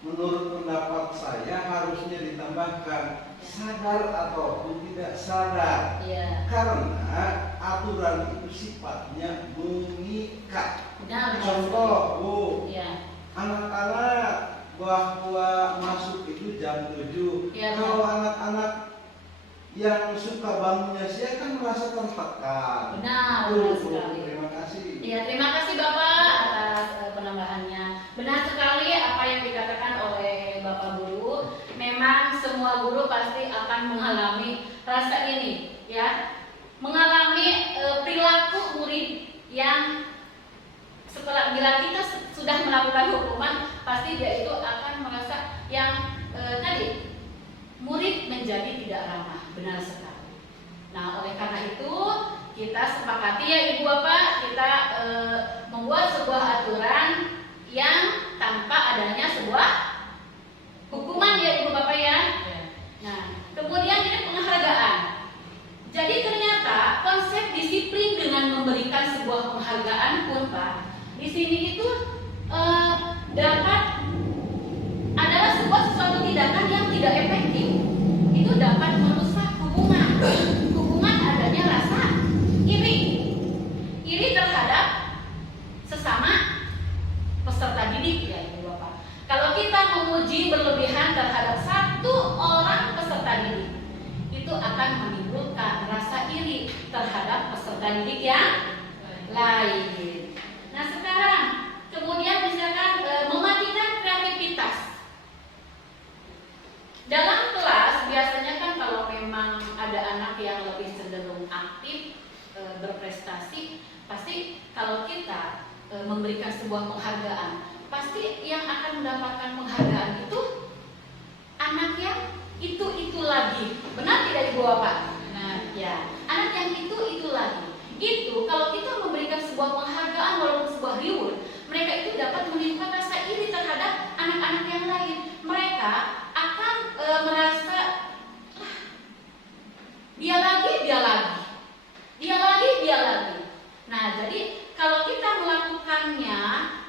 menurut pendapat saya harusnya ditambahkan sadar ataupun tidak sadar. Iya. Karena aturan itu sifatnya mengikat. Benar. Contoh, Bu, Iya. anak-anak bahwa masuk itu jam 7. Ya, kalau anak-anak yang suka bangunnya siang kan merasa tertekan. Benar, benar sekali. Terima kasih. Ya, terima kasih Bapak atas penambahannya. Benar sekali apa yang dikatakan oleh Bapak Guru. Memang semua guru pasti akan mengalami rasa ini, ya, mengalami perilaku murid yang setelah bila kita sudah melakukan hukuman, pasti dia itu akan merasa yang tadi murid menjadi tidak ramah. Benar sekali. Nah, oleh karena itu kita sepakati ya Ibu Bapak, kita membuat sebuah aturan yang tanpa adanya sebuah hukuman ya Ibu Bapak ya. Nah, kemudian ini penghargaan. Jadi ternyata konsep disiplin dengan memberikan sebuah penghargaan pun Pak, di sini itu dapat adalah sesuatu tindakan yang tidak efektif. Itu dapat merusak hubungan adanya rasa iri terhadap sesama peserta didik ya Ibu Bapak. Kalau kita memuji berlebihan terhadap satu orang peserta didik, itu akan menimbulkan rasa iri terhadap peserta didik yang lain. Nah sekarang kemudian misalkan mematikan kreativitas. Dalam kelas biasanya kan kalau memang ada anak yang lebih cenderung aktif berprestasi, pasti kalau kita memberikan sebuah penghargaan, pasti yang akan mendapatkan penghargaan itu anak yang itu lagi. Benar tidak Ibu Bapak? Nah, ya, anak yang itu lagi. Itu kalau kita memberikan sebuah penghargaan walaupun sebuah reward, mereka itu dapat menimbulkan rasa iri terhadap anak-anak yang lain. Mereka akan merasa dia lagi. Nah, jadi kalau kita melakukannya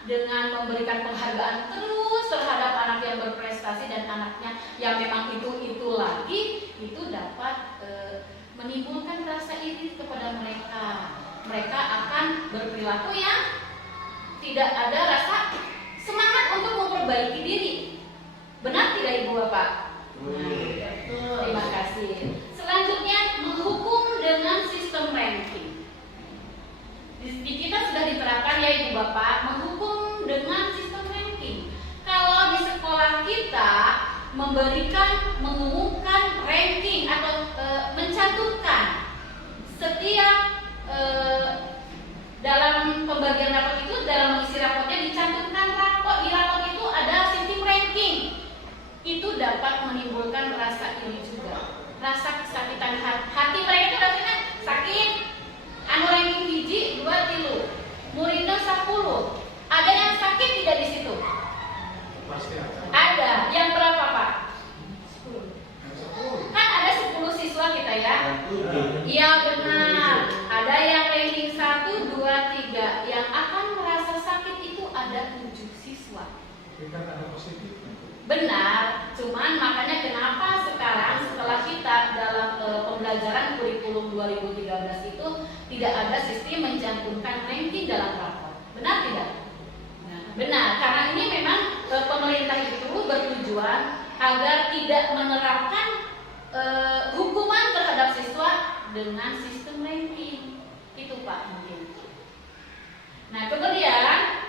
dengan memberikan penghargaan terus terhadap anak yang berprestasi dan anaknya yang memang itu lagi, itu dapat menimbulkan rasa iri kepada mereka. Mereka akan berperilaku yang tidak ada rasa semangat untuk memperbaiki diri. Benar tidak Ibu Bapak? Terima kasih. Selanjutnya, menghukum dengan sistem ranking. Di kita sudah diterapkan ya Ibu Bapak, menghukum dengan sistem ranking. Kalau di sekolah kita mengumumkan ranking atau mencantumkan Setiap dalam pembagian rapot itu, dalam mengisi rapotnya dicantumkan di rapot itu ada sistem ranking. Itu dapat menimbulkan rasa iri juga, rasa kesakitan hati mereka itu rasanya sakit. Anu ranking hiji 2 3 muridnya 10, ada yang sakit tidak di situ? Pasti Ada. Yang berapa Pak? 10. Kan ada 10 siswa kita ya. Iya benar. Ada yang ranking 1, 2, 3. Yang akan merasa sakit itu ada 7 siswa. Kita ada positif. Benar. Cuman makanya kenapa sekarang setelah kita dalam pembelajaran kurikulum 2013 itu tidak ada sistem mencantumkan ranking dalam rapor. Benar tidak? Benar. Karena ini memang pemerintah itu bertujuan agar tidak menerapkan hukuman terhadap siswa dengan sistem ranking. Itu Pak mungkin. Nah kemudian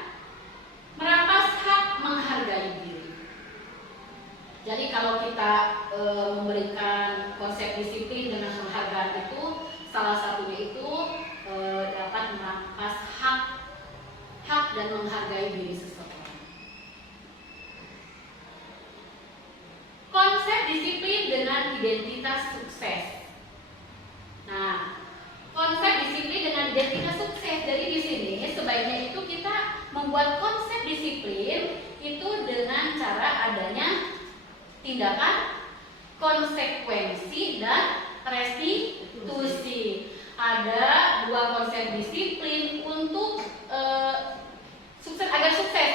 merampas hak menghargai diri. Jadi kalau kita memberikan konsep disiplin dengan penghargaan itu, salah satunya itu dapat merampas hak dan menghargai diri seseorang. Konsep disiplin dengan identitas sukses. Nah, konsep disiplin dengan identitas sukses. Jadi di sini sebaiknya itu kita membuat konsep disiplin itu dengan cara adanya tindakan, konsekuensi, dan restitusi. Ada 2 konsep disiplin untuk sukses, agar sukses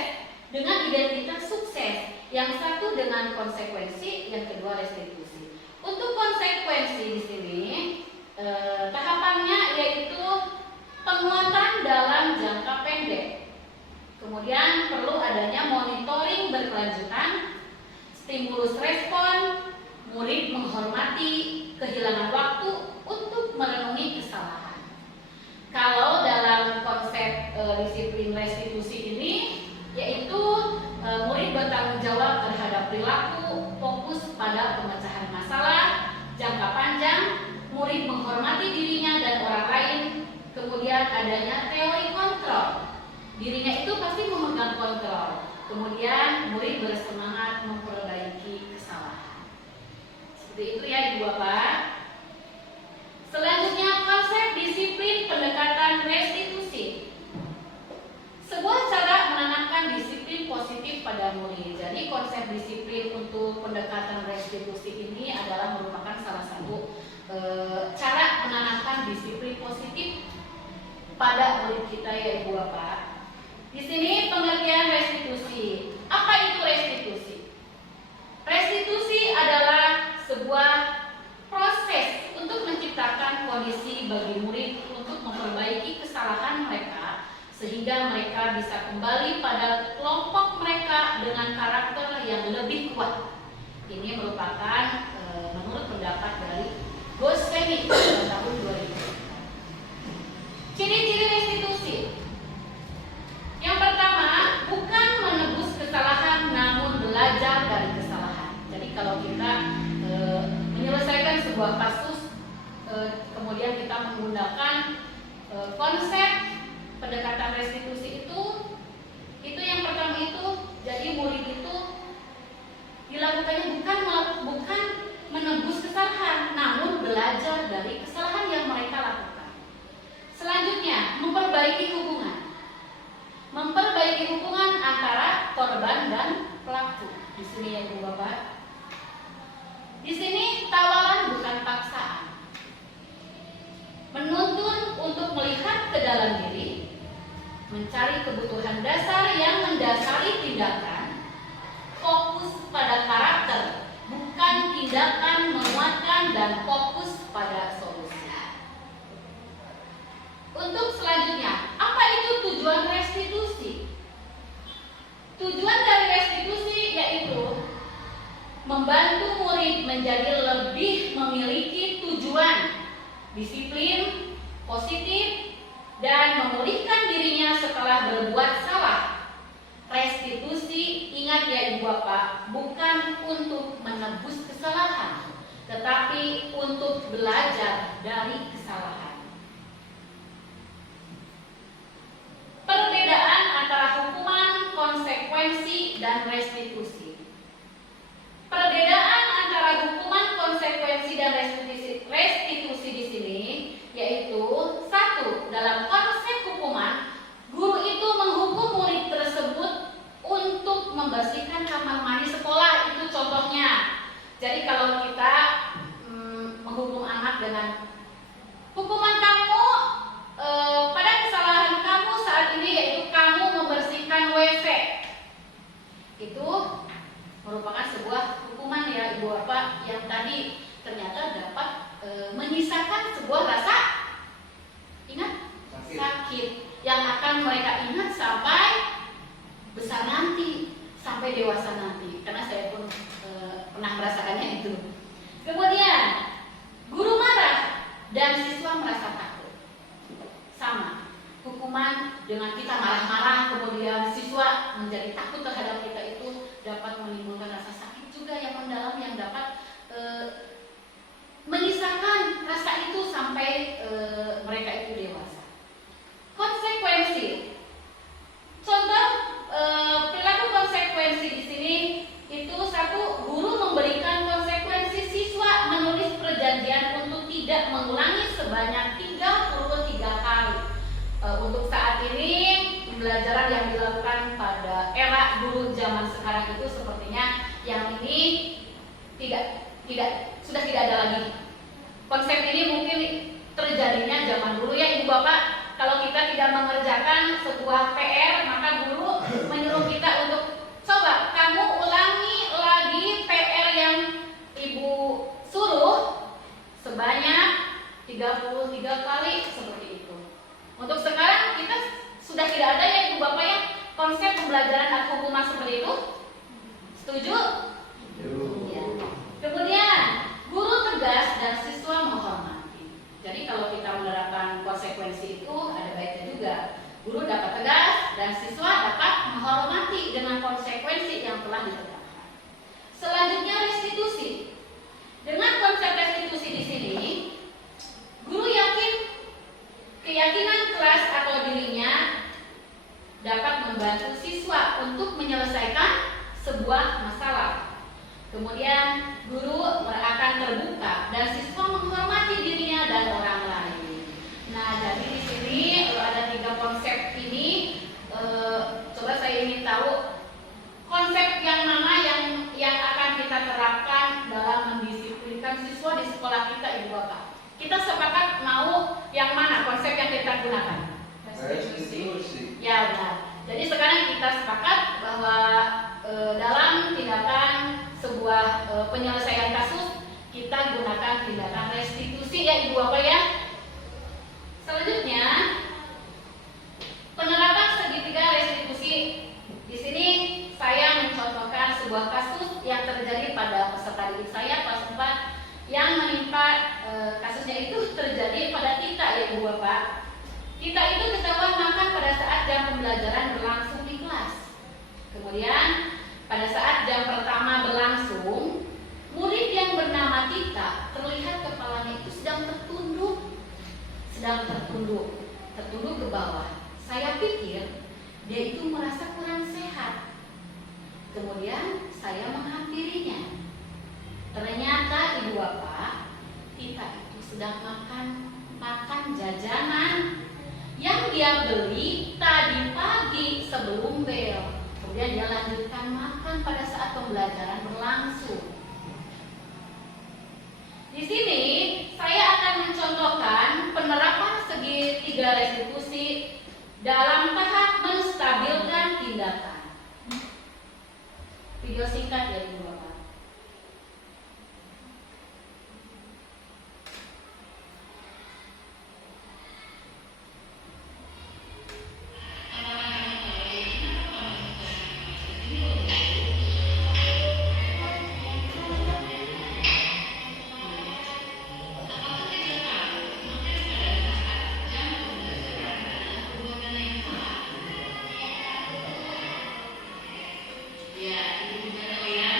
dengan identitas sukses. Yang satu dengan konsekuensi, yang kedua restitusi. Untuk konsekuensi di sini tahapannya yaitu penguatan dalam jangka pendek. Kemudian perlu adanya monitoring berkelanjutan, stimulus respon, murid menghormati kehilangan waktu untuk merenungi kesalahan. Kalau dalam konsep disiplin restitusi ini, yaitu murid bertanggung jawab terhadap perilaku, fokus pada pemecahan masalah, jangka panjang, murid menghormati dirinya dan orang lain, kemudian adanya teori kontrol. Dirinya itu pasti memegang kontrol. Kemudian murid bersemangat memperbaiki kesalahan. Seperti itu ya Ibu Bapak. Selanjutnya konsep disiplin pendekatan restitusi. Sebuah cara menanamkan disiplin positif pada murid. Jadi konsep disiplin untuk pendekatan restitusi ini adalah merupakan salah satu cara menanamkan disiplin positif pada murid kita ya Ibu Bapak. Di sini pengertian restitusi. Apa itu restitusi? Restitusi adalah sebuah proses untuk menciptakan kondisi bagi murid untuk memperbaiki kesalahan mereka sehingga mereka bisa kembali pada kelompok mereka dengan karakter yang lebih kuat. Ini merupakan menurut pendapat dari Goswami pada tahun 2000. Ciri-ciri restitusi. Yang pertama, bukan menebus kesalahan namun belajar dari kesalahan. Jadi kalau kita menyelesaikan sebuah kasus, kemudian kita menggunakan konsep pendekatan restitusi itu yang pertama itu, jadi murid itu dilakukannya bukan menebus kesalahan, namun belajar dari kesalahan yang mereka lakukan. Selanjutnya, memperbaiki hubungan antara korban dan pelaku. Di sini ya Ibu Bapak. Di sini tawaran bukan paksaan. Menuntun untuk melihat ke dalam diri, mencari kebutuhan dasar yang mendasari tindakan, fokus pada karakter, bukan tindakan menguatkan dan fokus pada solusi. Untuk selanjutnya, apa itu tujuan restitusi? Tujuan dari restitusi yaitu membantu murid menjadi lebih memiliki tujuan, disiplin, positif, dan memulihkan dirinya setelah berbuat salah. Restitusi, ingat ya Ibu Bapak, bukan untuk menebus kesalahan, tetapi untuk belajar dari kesalahan. menjadi takut terhadap kita itu dapat menimbulkan rasa sakit juga yang mendalam yang dapat menyisakan rasa itu sampai mereka itu dewasa. Konsekuensi. Contoh perilaku konsekuensi di sini itu satu, guru memberikan konsekuensi siswa menulis perjanjian untuk tidak mengulangi sebanyak 33 kali. Untuk saat ini pembelajaran yang dilakukan pada era guru zaman sekarang itu sepertinya yang ini sudah tidak ada lagi. Konsep ini mungkin terjadinya zaman dulu ya Ibu Bapak. Kalau kita tidak mengerjakan sebuah PR, maka guru menyuruh kita untuk coba kamu ulangi lagi PR yang Ibu suruh sebanyak 33 kali seperti itu. Untuk sekarang kita sudah tidak ada ya Ibu Bapak ya konsep pembelajaran al-hukumah seperti itu. Setuju? Ya. Kemudian guru tegas dan siswa menghormati. Jadi kalau kita menerapkan konsekuensi itu ada baiknya juga. Guru dapat tegas dan siswa dapat menghormati dengan konsekuensi yang telah ditetapkan. Selanjutnya restitusi. Dengan konsep restitusi di sini, guru yakin keyakinan kelas atau dirinya dapat membantu siswa untuk menyelesaikan sebuah masalah. Kemudian guru akan terbuka dan siswa menghormati dirinya dan orang lain. Nah, jadi di sini ada 3 konsep ini. Coba saya ingin tahu konsep yang mana yang akan kita terapkan dalam mendisiplinkan siswa di sekolah kita, Ibu Bapak. Kita sepakat mau yang mana konsep yang kita gunakan? Restitusi. Ya, benar. Jadi sekarang kita sepakat bahwa dalam tindakan sebuah penyelesaian kasus kita gunakan tindakan restitusi ya Ibu Bapak ya. Selanjutnya penerapan segitiga restitusi. Di sini saya mencontohkan sebuah kasus yang terjadi pada peserta didik saya kelas 4 yang menimpa kasusnya itu terjadi pada Tita ya Ibu Bapak. Tita itu ketahuan makan pada saat jam pembelajaran berlangsung di kelas. Kemudian pada saat jam pertama berlangsung, murid yang bernama Tita terlihat kepalanya itu sedang tertunduk ke bawah. Saya pikir dia itu merasa kurang sehat. Kemudian saya menghampirinya. Ternyata Ibu Bapak, Tita itu sedang makan jajanan yang dia beli tadi pagi sebelum bel. Kemudian dia lanjutkan makan pada saat pembelajaran berlangsung. Di sini saya akan mencontohkan penerapan segitiga restitusi dalam tahap menstabilkan tindakan. Video singkat ya Ibu Bapak. Ya, Ibu Bapak ya.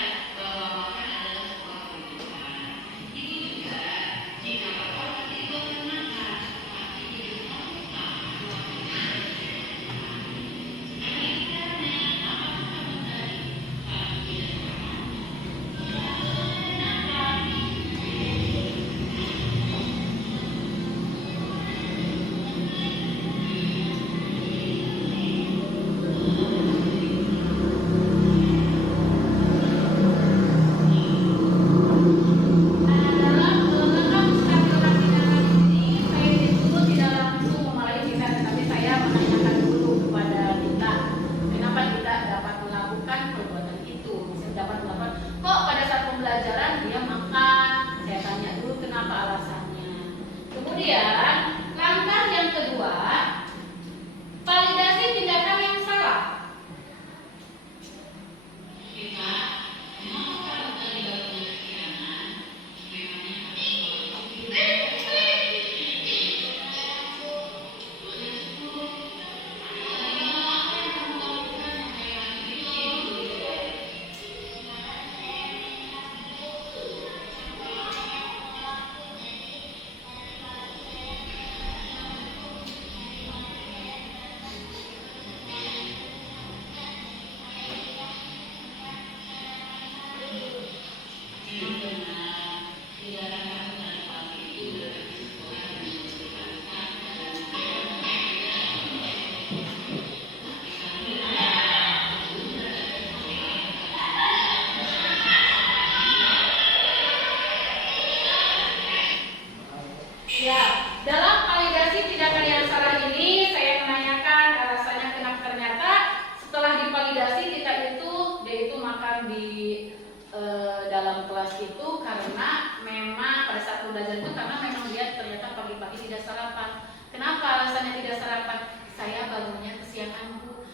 malas itu karena memang pada saat belajar itu karena memang dia ternyata pagi-pagi tidak sarapan. Kenapa alasannya tidak sarapan? Saya bangunnya kesiangan, Bu.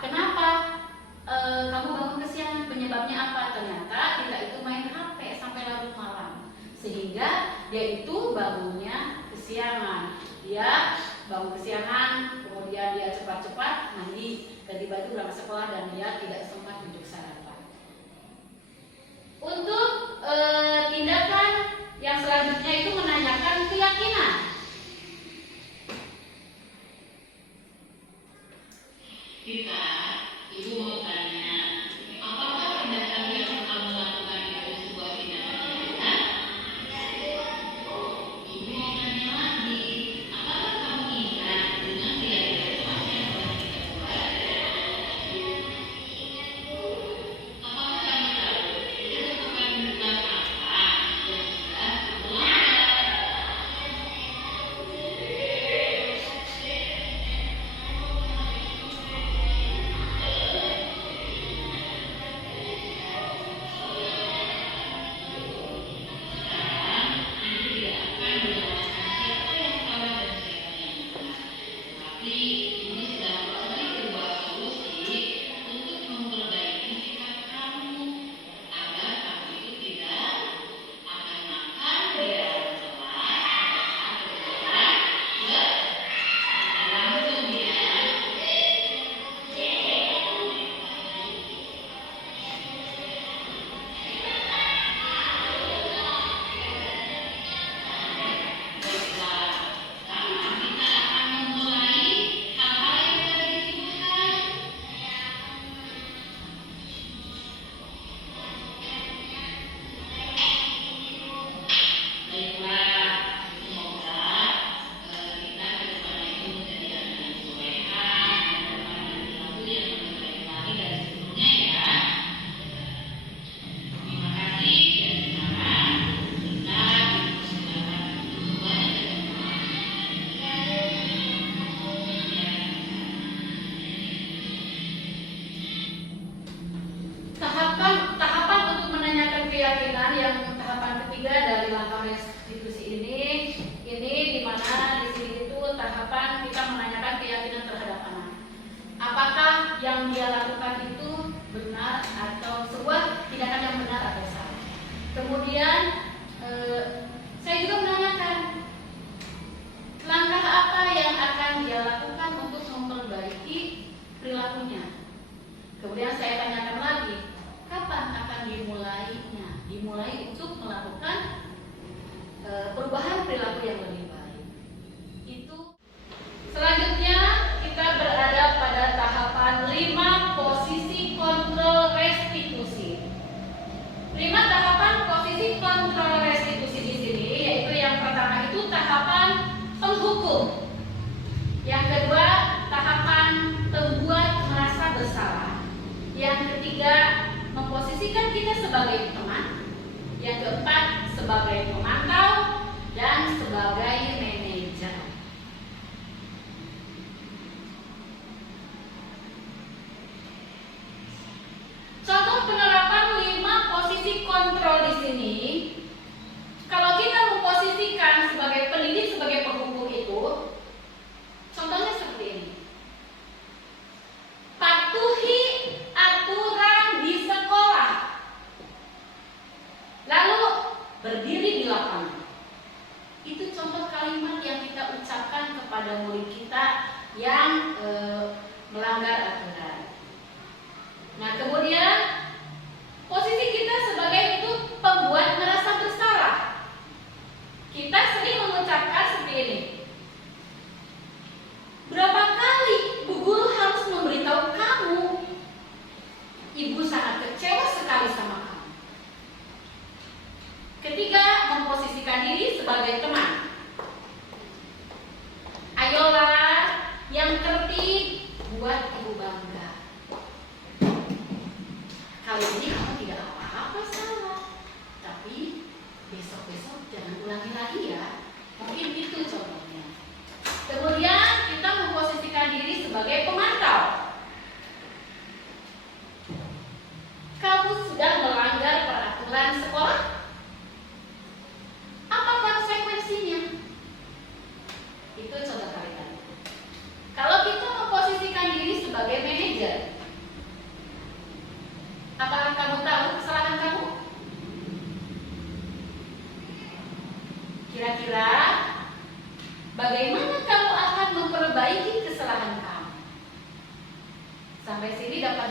Kenapa kamu bangun kesiangan? Penyebabnya apa? Ternyata kita itu main HP sampai larut malam, sehingga dia itu bangunnya kesiangan. Dia bangun kesiangan, kemudian dia cepat-cepat mandi, ganti baju berangkat sekolah, dan dia tidak sempat untuk sarapan. Untuk tindakan yang selanjutnya itu menanyakan keyakinan. Kita ibu mau tanya, apakah tindakan yang kamu lakukan itu sebuah tindakan yang benar? Ibu mau tanya lagi, apakah kamu ingat dengan keyakinan yang telah kita buat? Apakah kamu tahu itu merupakan tindakan apa yang sudah kamu lakukan? Tahapan untuk menanyakan keyakinan yang tahapan ketiga dari langkah restitusi ini di mana di sini itu tahapan kita menanyakan keyakinan terhadap anak. Apakah yang dia lakukan itu benar atau sebuah tindakan yang benar atau salah. Kemudian saya juga menanyakan langkah apa yang akan dia lakukan untuk memperbaiki perilakunya. Kemudian saya tanyakan lagi, kapan akan dimulainya? Dimulai untuk melakukan perubahan perilaku yang lebih baik. Itu selanjutnya kita berada pada tahapan 5 posisi kontrol restitusi. 5 tahapan posisi kontrol restitusi di sini, yaitu yang pertama itu tahapan penghukum. Yang kedua, tahapan pembuat merasa bersalah. Yang ketiga, memposisikan kita sebagai teman. Yang keempat, sebagai pemantau dan sebagai manajer. Contoh penerapan 5 posisi kontrol di sini. Kalau kita memposisikan sebagai pendidik, sebagai penghukum itu, contohnya seperti ini. Patuhi aturan di sekolah. Lalu berdiri di lapangan. Itu contoh kalimat yang kita ucapkan kepada murid kita yang melanggar aturan. Nah, kemudian posisi kita sebagai itu pembuat merasa bersalah. Kita sering mengucapkan seperti ini. Berapa kali Bu Guru harus memberitahu kamu? Ibu sangat kecewa sekali sama kamu. Ketiga, memposisikan diri sebagai teman. Ayolah, yang tertib, buat ibu bangga. Kali ini kamu tidak apa-apa salah, tapi besok-besok jangan ulangi lagi ya. Mungkin itu contohnya. Kemudian kita memposisikan diri sebagai pemantau. Kamu sudah melanggar peraturan sekolah?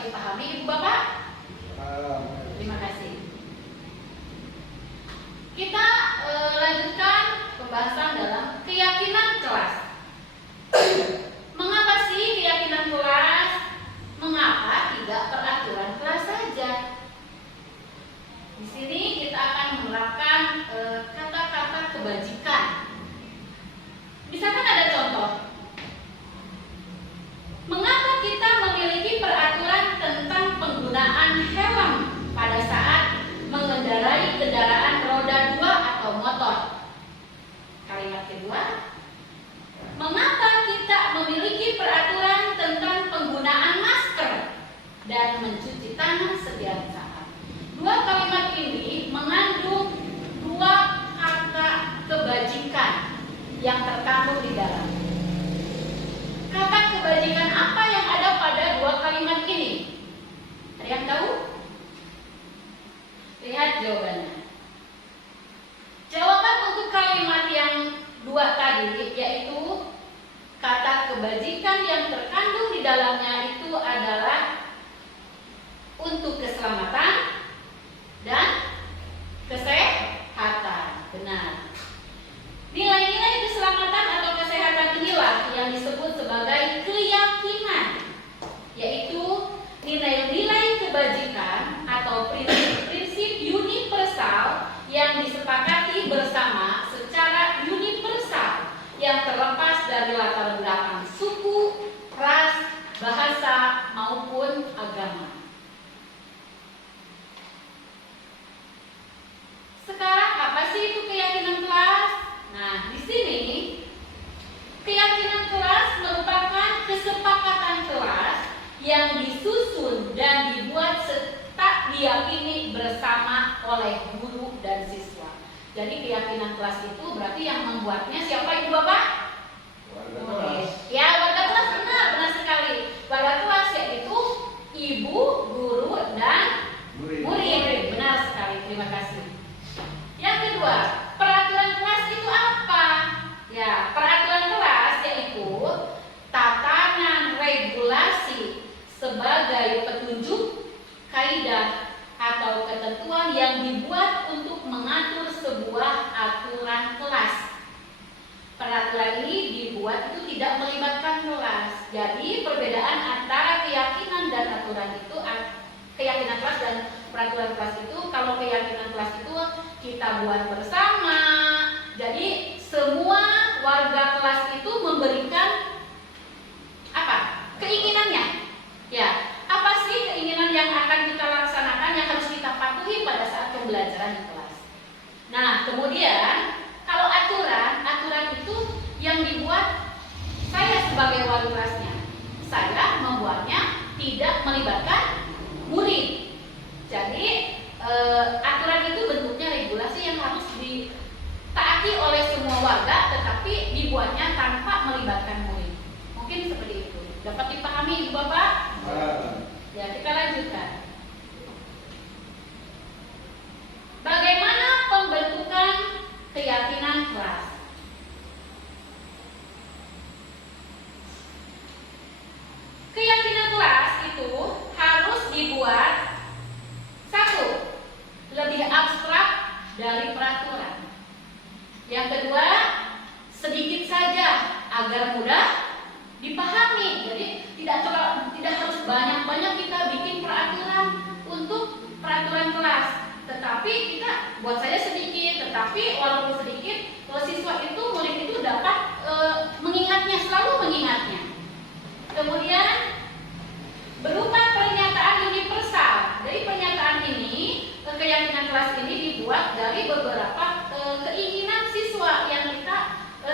Dapat dipahami Ibu Bapak? Ah, Terima kasih. Kita lanjutkan pembahasan dalam keyakinan kelas. Mengapa sih keyakinan kelas? Mengapa tidak peraturan kelas saja? Di sini kita akan menerapkan kata-kata kebajikan. Misalkan ada contoh. Mengapa kita memiliki peraturan tentang penggunaan helm pada saat mengendarai kendaraan roda 2 atau motor? Kalimat kedua, mengapa kita memiliki peraturan tentang penggunaan masker dan mencuci tangan setiap saat? Dua kalimat ini mengandung dua kata kebajikan yang terkandung di dalam. Kata kebajikan apa yang ada pada dua kalimat ini? Ada yang tahu? Lihat jawabannya. Jawaban untuk kalimat yang dua tadi yaitu kata kebajikan yang terkandung di dalamnya itu adalah untuk keselamatan dan kesehatan. Benar. Nilai-nilai keselamatan atau kesehatan inilah yang disebut sebagai keyakinan, yaitu nilai-nilai kebajikan atau prinsip-prinsip universal yang disepakati bersama secara universal yang terlepas dari latar belakang suku, ras, bahasa maupun agama. Sekarang apa sih itu keyakinan kelas? Nah, di sini keyakinan kelas merupakan kesepakatan kelas yang disusun dan dibuat serta diyakini bersama oleh guru dan siswa. Jadi keyakinan kelas itu berarti yang membuatnya siapa Ibu Bapak? warga kelas. Ya, warga kelas, benar sekali. Warga kelas yaitu ibu, guru, dan murid. Benar sekali, terima kasih. Yang kedua, peraturan kelas itu apa? Ya, peraturan kelas yaitu tatanan regulasi sebagai petunjuk, kaidah atau ketentuan yang dibuat untuk mengatur sebuah aturan kelas. Peraturan ini dibuat itu tidak melibatkan kelas. Jadi perbedaan antara keyakinan dan aturan itu, keyakinan kelas dan peraturan kelas itu, kalau keyakinan kelas itu kita buat bersama. Jadi semua warga kelas itu memberikan apa? Keinginannya. Ya, apa sih keinginan yang akan kita laksanakan, yang harus kita patuhi pada saat pembelajaran di kelas. Nah, kemudian kalau aturan itu yang dibuat saya sebagai wali kelasnya. Saya membuatnya tidak melibatkan murid. Jadi aturan itu bentuknya regulasi yang harus ditaati oleh semua warga, tetapi dibuatnya tanpa melibatkan murid. Mungkin seperti itu. Dapat dipahami Ibu Bapak? Ya, kita lanjutkan. Bagaimana pembentukan keyakinan kelas? Keyakinan kelas itu harus dibuat satu, lebih abstrak dari peraturan. Yang kedua, sedikit saja agar mudah dipahami. Jadi tidak harus banyak-banyak kita bikin peraturan untuk peraturan kelas. Tetapi kita buat saja sedikit, tetapi walaupun sedikit, siswa itu, murid itu dapat mengingatnya, selalu mengingatnya. Kemudian berupa pernyataan universal. Dari pernyataan ini, keyakinan kelas ini dibuat dari beberapa keinginan siswa yang kita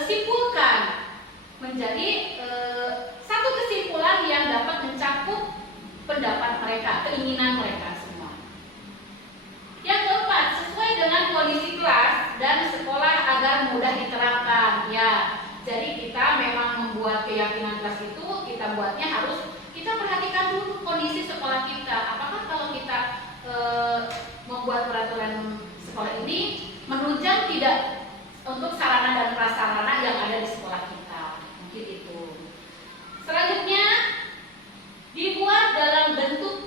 simpulkan menjadi satu kesimpulan yang dapat mencakup pendapat mereka, keinginan mereka semua. Yang keempat, sesuai dengan kondisi kelas dan sekolah agar mudah diterapkan. Ya, jadi kita memang membuat keyakinan kelas itu, kita buatnya harus kita perhatikan dulu kondisi sekolah kita. Apakah kalau kita membuat peraturan sekolah ini menunjang tidak untuk sarana dan prasarana yang ada di sekolah kita? Mungkin itu. Selanjutnya dibuat dalam bentuk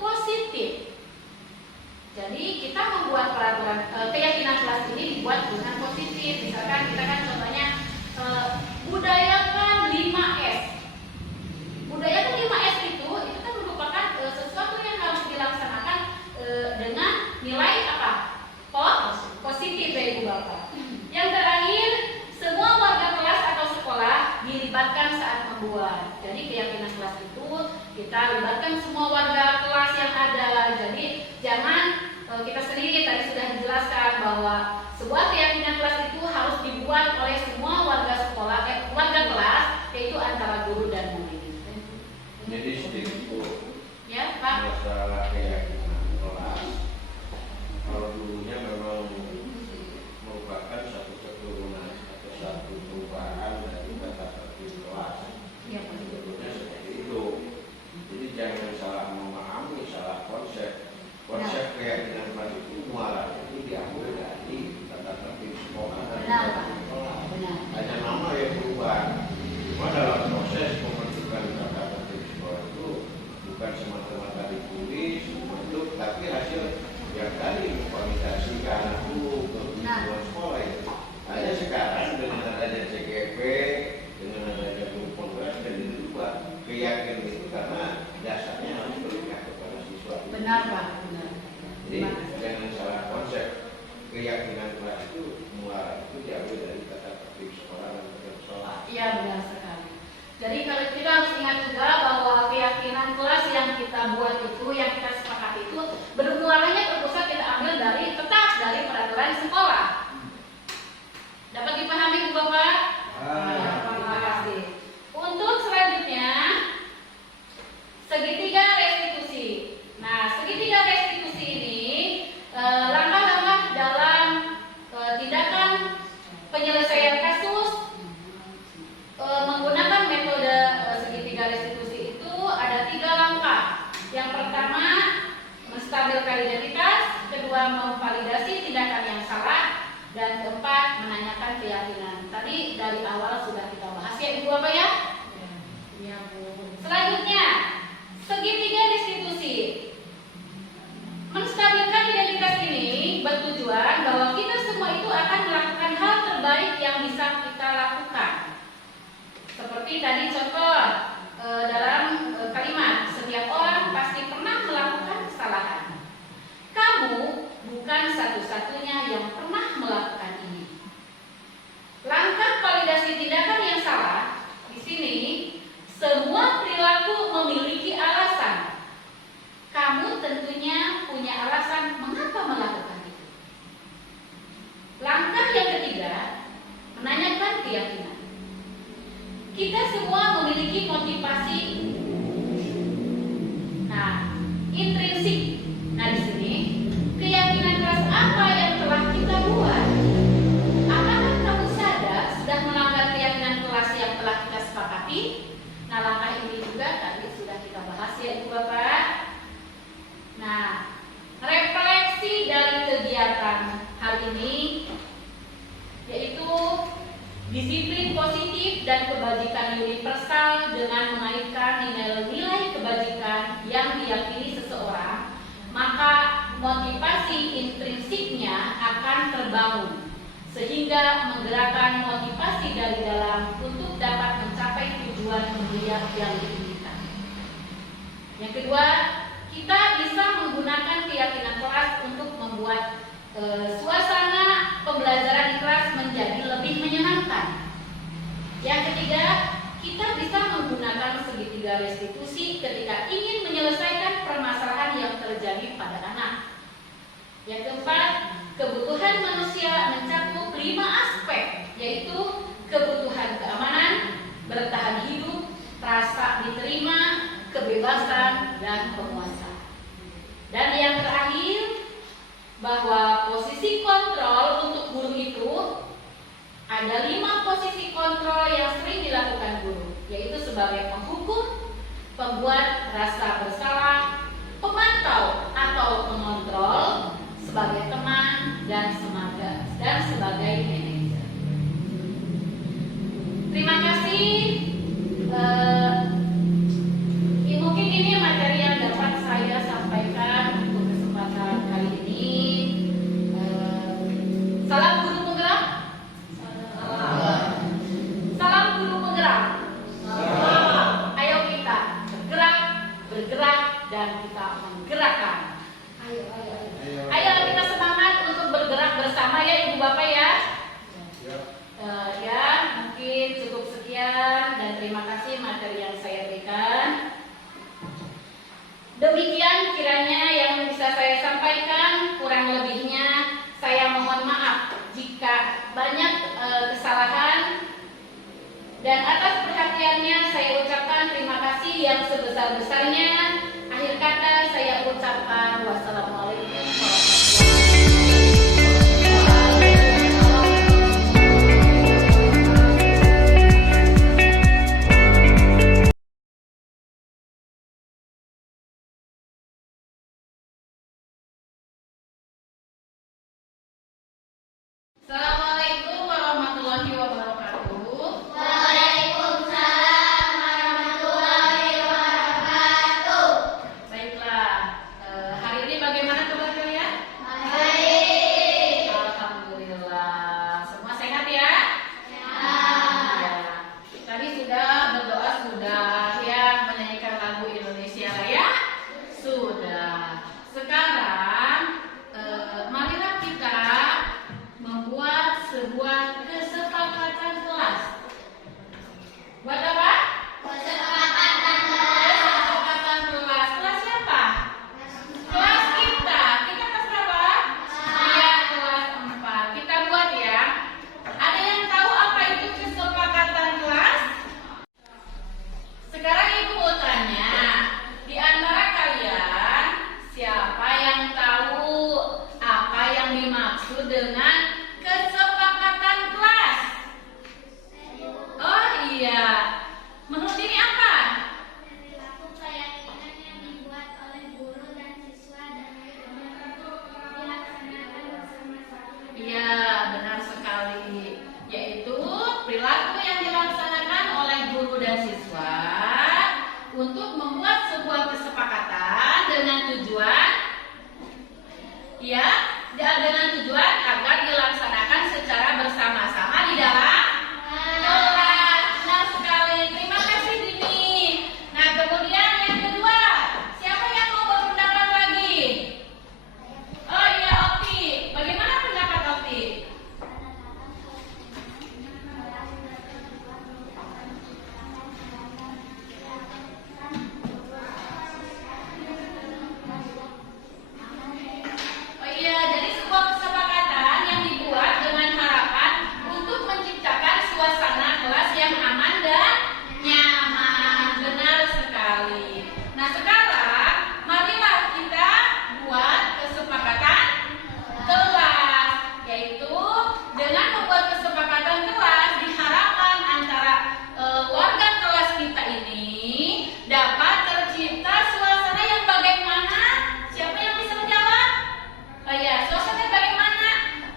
masalah keyakinan kelas, kalau dulunya memang merupakan satu keturunan atau satu perubahan dari tata tertib kelas, sebetulnya seperti itu. Jadi jangan salah memahami, salah konsep. Konsep keyakinan kelas itu muara itu diambil dari tata tertib sekolah dan tata tertib kelas. Hanya nama yang berubah. Cuma dalam proses pembentukan tata tertib sekolah itu bukan semata-mata ditulis, dibentuk, tapi hasil yang tadi memvalidasikan itu ke tujuan sekolah itu. Hanya sekarang dengan adanya CGP, dengan adanya guru penggerak dan dirubah keyakinan itu karena dasarnya harus berikan kepada siswa. Benar Pak, benar. Jadi jangan salah konsep. Keyakinan kelas itu muara itu diambil dari tata tertib sekolah dan tata sekolah. Iya benar sekali. Jadi kalau kita harus ingat juga bahwa keyakinan kelas yang kita buat itu, yang kita sepakati itu bermuaranya terpusat kita ambil dari tetap dari peraturan sekolah. Dapat dipahami Bu Bapak? Terima kasih. Untuk selanjutnya segitiga restitusi. Nah, segitiga restitusi ini langkah-langkah dalam tindakan penyelesaian kasus menggunakan metode segitiga restitusi itu ada 3 langkah. Yang pertama, menstabilkan identitas, kedua, memvalidasi tindakan yang salah, dan keempat, menanyakan keyakinan. Tadi dari awal sudah kita bahas ya Ibu Bapak ya? Ya Bu. Selanjutnya, segitiga restitusi. Menstabilkan identitas ini bertujuan bahwa kita semua itu akan melakukan hal terbaik yang bisa kita lakukan. Seperti tadi contoh dalam kalimat, setiap orang pasti pernah melakukan kesalahan. Kamu bukan satu-satunya yang pernah melakukan ini. Langkah validasi tindakan yang salah di sini, semua perilaku memiliki alasan. Kamu tentunya punya alasan mengapa melakukan itu. Langkah yang ketiga, menanyakan keyakinan. Kita semua memiliki motivasi, intrinsik. Nah di sini keyakinan keras apa yang telah kita buat? Apakah kamu sadar sudah melanggar keyakinan kelas yang telah kita sepakati? Nah langkah ini juga tadi sudah kita bahas ya Ibu Bapak. Nah, refleksi dari kegiatan hari ini yaitu disiplin positif dan kebajikan universal dengan mengaitkan nilai-nilai kebajikan yang diyakini seseorang, maka motivasi intrinsiknya akan terbangun sehingga menggerakkan motivasi dari dalam untuk dapat mencapai tujuan mulia yang diinginkan. Yang kedua, kita bisa menggunakan keyakinan kelas untuk membuat suasana pembelajaran di kelas menjadi lebih menyenangkan. Yang ketiga, kita bisa menggunakan segitiga restitusi ketika ingin menyelesaikan permasalahan yang terjadi pada anak. Yang keempat, kebutuhan manusia mencakup 5 aspek, yaitu kebutuhan keamanan, bertahan hidup, rasa diterima, kebebasan, dan penguasaan. Dan yang terakhir, bahwa posisi kontrol untuk guru itu ada 5 posisi kontrol yang sering dilakukan guru, yaitu sebagai penghukum, pembuat rasa bersalah, pemantau atau pengontrol, sebagai teman, dan sebagai manajer. Terima kasih. Mungkin ini materi yang dapat saya sampaikan untuk kesempatan kali ini. Salam guru penggerak. Salam guru penggerak. Ayo kita bergerak dan kita menggerakkan. Ayo kita semangat untuk bergerak bersama ya Ibu Bapak ya. Ya mungkin cukup sekian dan terima kasih materi yang saya berikan. Demikian kiranya yang bisa saya sampaikan, kurang lebihnya saya mohon maaf jika banyak kesalahan, dan atas perhatiannya saya ucapkan terima kasih yang sebesar-besarnya. Akhir kata saya katakan wassalamualaikum warahmatullahi Assalamualaikum warahmatullahi wabarakatuh. Waalaikumsalam warahmatullahi wabarakatuh. Baiklah, hari ini bagaimana kabar kalian? Baik. Alhamdulillah. Semua sehat ya? Ya. Ya. Tadi sudah berdoa sudah ya, menyanyikan lagu Indonesia Raya sudah. Sekarang marilah kita membuat sebuah kesepakatan kelas. Buat apa? Kesepakatan Kesepakatan kelas. Kelas siapa? Kelas kita. Kita kelas berapa? Iya, kelas 4. Kita buat ya. Ada yang tahu apa itu kesepakatan kelas? Sekarang Ibu mau tanya, di antara kalian siapa yang tahu apa yang dimaksud dengan kesepakatan kelas? Oh iya. Menurut ini apa? perilaku keyakinan yang dibuat oleh guru dan siswa dan dilaksanakan bersama-sama. Iya, benar sekali. Yaitu perilaku yang dilaksanakan oleh guru dan siswa untuk membuat sebuah kesepakatan dengan tujuan dengan tujuan agar dilaksanakan secara bersama-sama di dalam kelas. Benar sekali. Terima kasih Dini. Nah, kemudian yang kedua, siapa yang mau berpendapat lagi? Oh iya, Okti. Bagaimana pendapat Okti? Oh iya, jadi sebuah kesepakatan yang dibuat dengan harapan untuk menciptakan suasana kelas yang aman dan nyaman. Benar sekali. Nah, sekarang marilah kita buat kesepakatan kelas, yaitu dengan membuat kesepakatan kelas diharapkan antara warga kelas kita ini dapat tercipta suasana yang bagaimana? Siapa yang bisa menjawab? Oh iya, suasana bagaimana?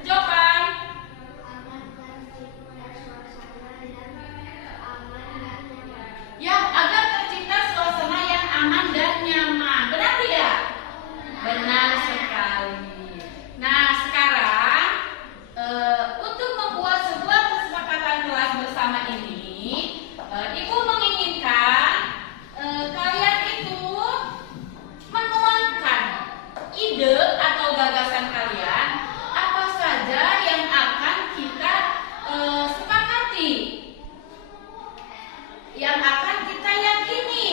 Jawaban. Ya, agar tercipta suasana yang aman dan nyaman. Benar tidak? Benar sekali. Nah, sekarang untuk membuat sebuah kesepakatan kelas bersama ini, Ibu menginginkan kalian itu menuangkan ide atau gagasan kalian apa saja yang akan kita sepakati, yang akan kita yakini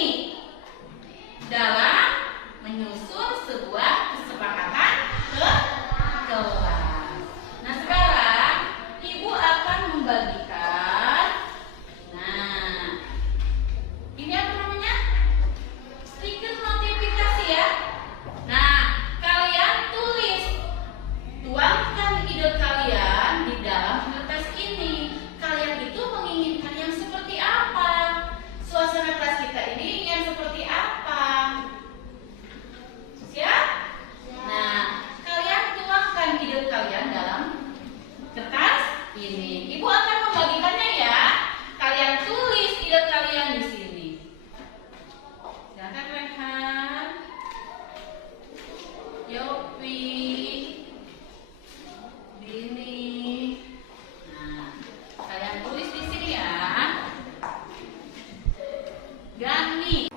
dalam menyusun sebuah kesepakatan kelas. Nah, sekarang Ibu akan membagikan, nah, ini apa namanya? Stiker notifikasi ya. Nah, kalian tuangkan ide kalian di dalam kertas ini. Kalian itu menginginkan yang seperti apa? Suasana kelas kita ini ingin seperti apa? Siap? Nah, kalian tuangkan ide kalian dalam kertas ini. Ibu akan membagikannya ya. Kalian tulis ide kalian di sini. Silakan Rehan, Yopi, Dini. Nah, kalian tulis di sini ya. Gani,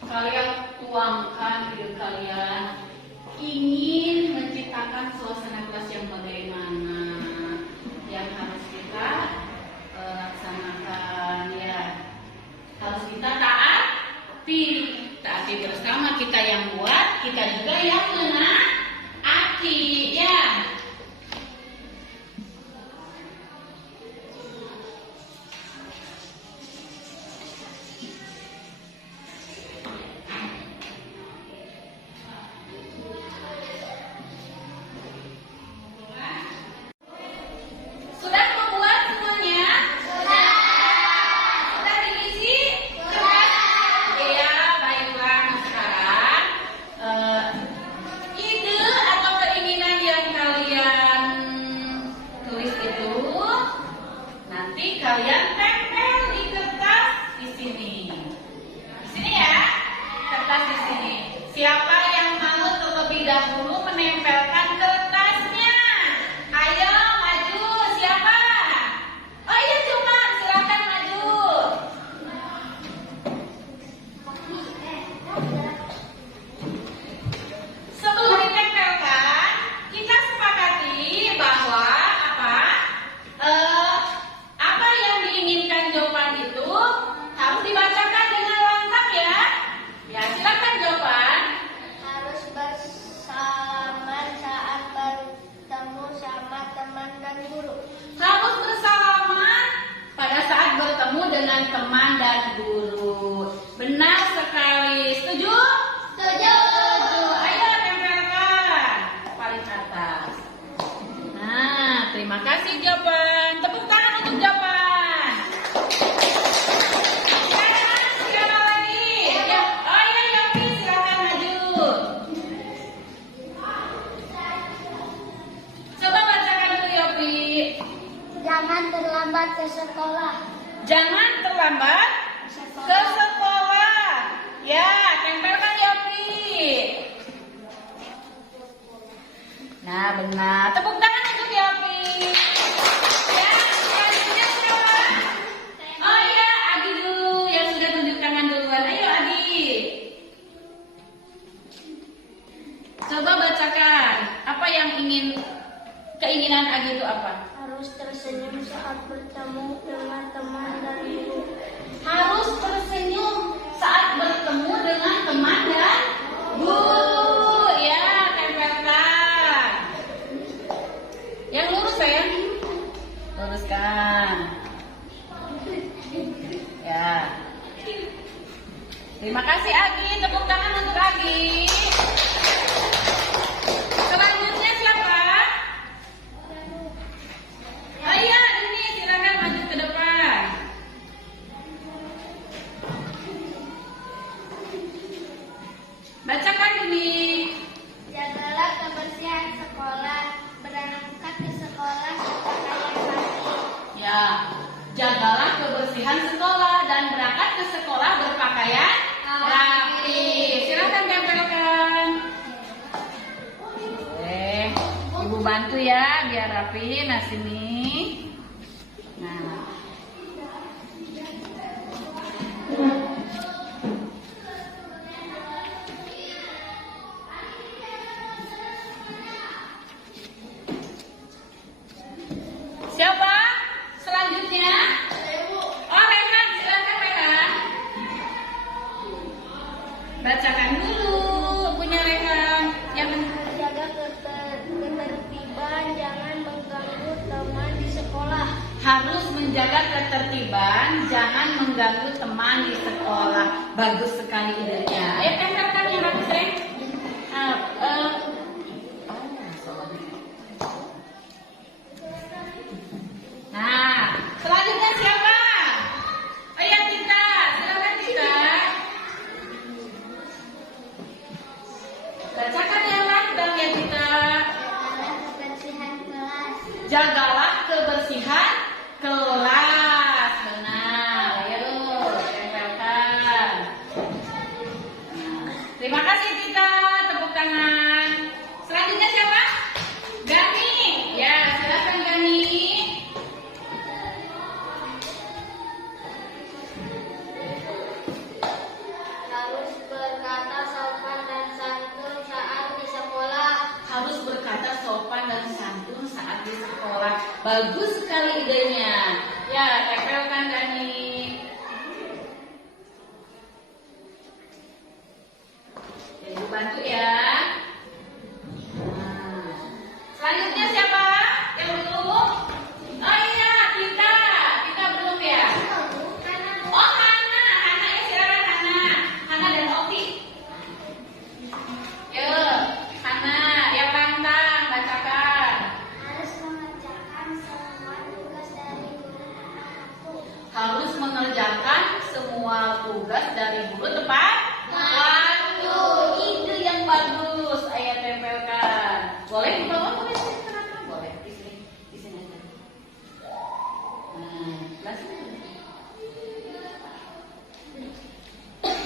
kalian tuangkan ide kalian ingin menciptakan suasana kelas yang bagaimana, yang harus kita laksanakan ya. Harus kita taati bersama, kita yang buat, kita juga yang menaati ya. terlambat ke sekolah. Jangan terlambat ke sekolah. Ya, tempelkan Yopi. Nah, benar. Tepuk tangan untuk Yopi. Ya, selanjutnya siapa? Oh ya, Adi dulu yang sudah tunjuk tangan duluan. Ayo Adi. Coba bacakan. Apa yang keinginan Adi itu apa? Harus tersenyum saat bertemu dengan teman dan guru. Harus tersenyum saat bertemu dengan teman dan guru. Ya, tempelkan. Yang lurus sayang. Luruskan. Ya. Terima kasih Agi. Tepuk tangan untuk Agi. Selanjutnya siapa? Oh iya, ini silakan maju ke depan. Bacakan ini. Jagalah kebersihan sekolah, berangkat ke sekolah berpakaian rapi. Ya, jagalah kebersihan sekolah dan berangkat ke sekolah berpakaian rapi. Silakan tempelkan. Ibu bantu ya biar rapi. Nah sini. Nah. Siapa? Selanjutnya? Oh, Rehan, silakan Rehan. Bacakan dulu punya Rehan. Yang Jaga ketertiban, jangan mengganggu teman di sekolah. harus menjaga ketertiban, jangan mengganggu teman di sekolah. Bagus sekali idenya. Ayo tempelkan yang rapi sayang. Nah, selanjutnya siapa? Oh ya Tita, silakan Tita. Bacakan yang lantang ya Tita. Jagalah kebersihan kelas. Jagalah kebersihan kelas. Benar, ayo tempelkan. Terima kasih Tita, tepuk tangan. Selanjutnya siapa? Gani. Ya, silakan Gani. Harus berkata sopan dan santun saat di sekolah. Harus berkata sopan dan santun saat di sekolah. Bagus sekali idenya. Ya, tempelkan Gani. Ibu bantu ya. Nah. Selanjutnya siapa? Yang belum? Oh iya, Tita. Tita belum ya? Oh, Hana. Hana ya, silakan Hana. Hana dan Oki. Yuk, Hana, yang pantang, bacakan. Harus mengerjakan semua tugas dari guru aku. Harus mengerjakan semua tugas dari guru tepat waktu. Ide yang bagus. Ayo tempelkan. Boleh di bawah, boleh di tengah, boleh di sini aja. Nah, langsung.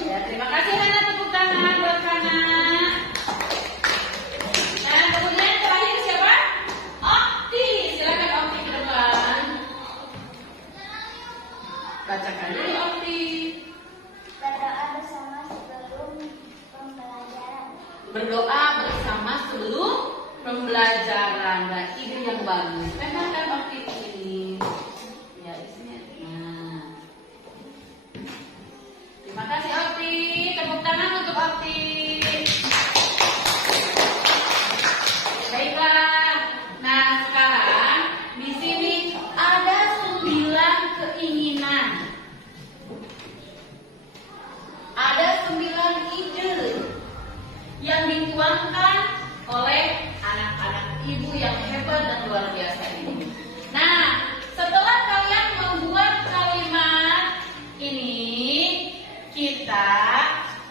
Ya, terima kasih Hana, tepuk tangan buat Hana. Nah, kemudian terakhir siapa? Okti, silakan Okti ke depan. Bacakan dulu Okti. Berdoa bersama sebelum pembelajaran. Berdoa bersama sebelum pembelajaran. Nah, ide yang bagus. Tempelkan Okti di sini. Ya, di sini. Nah. Terima kasih Okti. Tepuk tangan untuk Okti. Baiklah. Nah, sekarang di sini ada 9 keinginan. Ada 9 ide yang dituangkan oleh anak-anak ibu yang hebat dan luar biasa ini. Nah, setelah kalian membuat kalimat ini, kita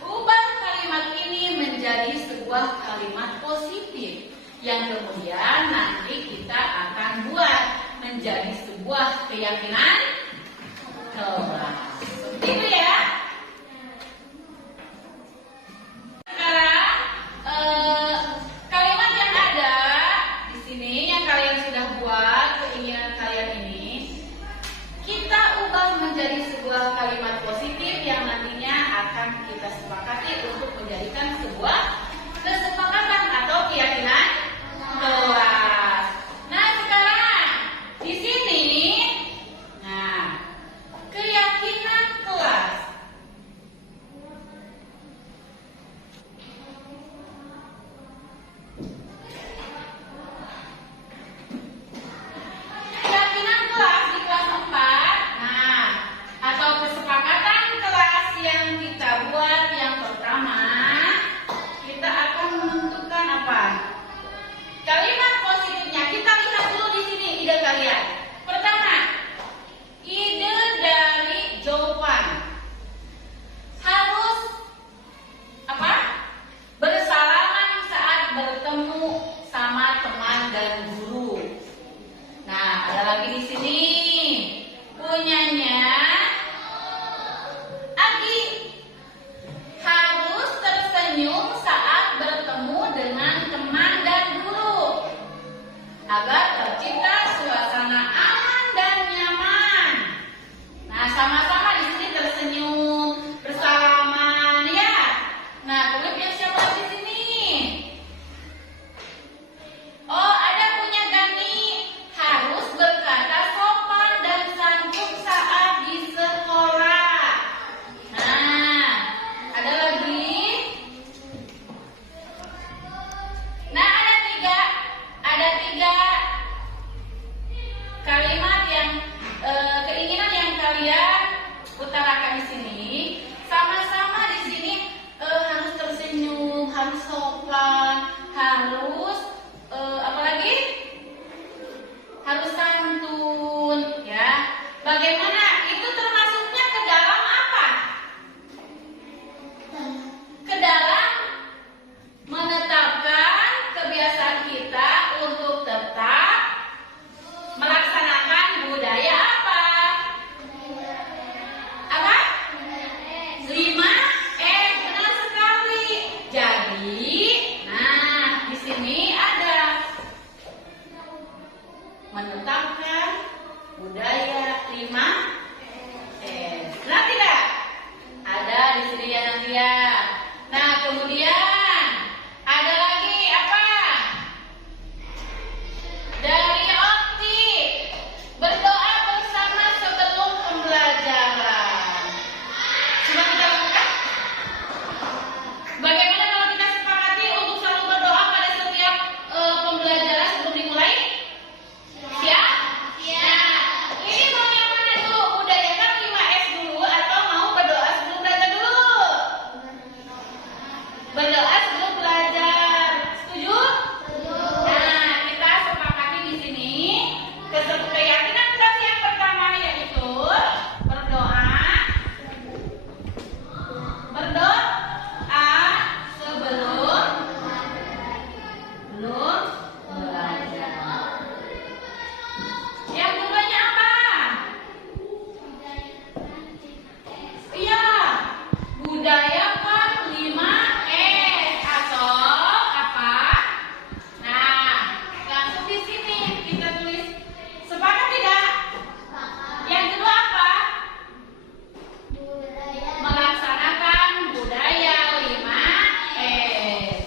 ubah kalimat ini menjadi sebuah kalimat positif yang kemudian nanti kita akan buat menjadi sebuah keyakinan kelas. Seperti itu ya. Sekarang kalimat yang ada di sini yang kalian sudah buat, keinginan kalian ini kita ubah menjadi sebuah kalimat positif yang nantinya akan kita sepakati untuk menjadikan sebuah kesepakatan atau keyakinan kelas. Nah, sekarang di sini, nah, keyakinan kelas. Keyakinan kelas di kelas 4, nah, atau kesepakatan kelas yang kita buat yang pertama, kita akan menentukan apa? Kalimat positifnya. Kita lihat dulu di sini ide kalian. Pertama, ide dari jawaban harus apa? Bersalaman saat bertemu sama teman dan guru. Nah, ada lagi di sini punyanya Agi. Harus tersenyum saat bertemu dengan teman dan guru agar tercipta suasana aman dan nyaman. Nah, sama-sama di sini tersenyum, bersalaman ya. Nah, kemudian siapa di sini? Oh, ada punya Gani. Harus berkata sopan dan santun saat di sekolah. Nah, ada lagi. Nah, ada tiga kalimat yang keinginan yang kalian utarakan di sini. Sama-sama di sini harus tersenyum, harus sopan, harus apa lagi? Harus santun, ya. Bagaimana? Itu termasuknya ke dalam apa? Ke dalam menetapkan kebiasaan kita untuk tetap melaksanakan budaya apa? Apa? 5S, benar sekali. Jadi, nah, di sini ada menetapkan budaya 5S. Benar tidak? Ada di sini ya nanti ya. Nah, kemudian ada lagi apa? Dari Okti, berdoa bersama sebelum pembelajaran. Coba kita lakukan. Bagaimana kalau kita sepakati untuk selalu berdoa pada setiap pembelajaran sebelum dimulai? Siap? Nah, ini mau yang mana dulu? Budayakan 5S dulu atau mau berdoa sebelum belajar dulu? Berdoa sebelum belajar. Setuju? Nah, kita sepakati di sini keyakinan kelas yang pertama yaitu berdoa sebelum belajar. Yang keduanya apa? Iya, budayakan 5S atau apa? Nah, langsung di sini kita tulis. Sepakat tidak? Yang kedua apa? Melaksanakan budaya 5S.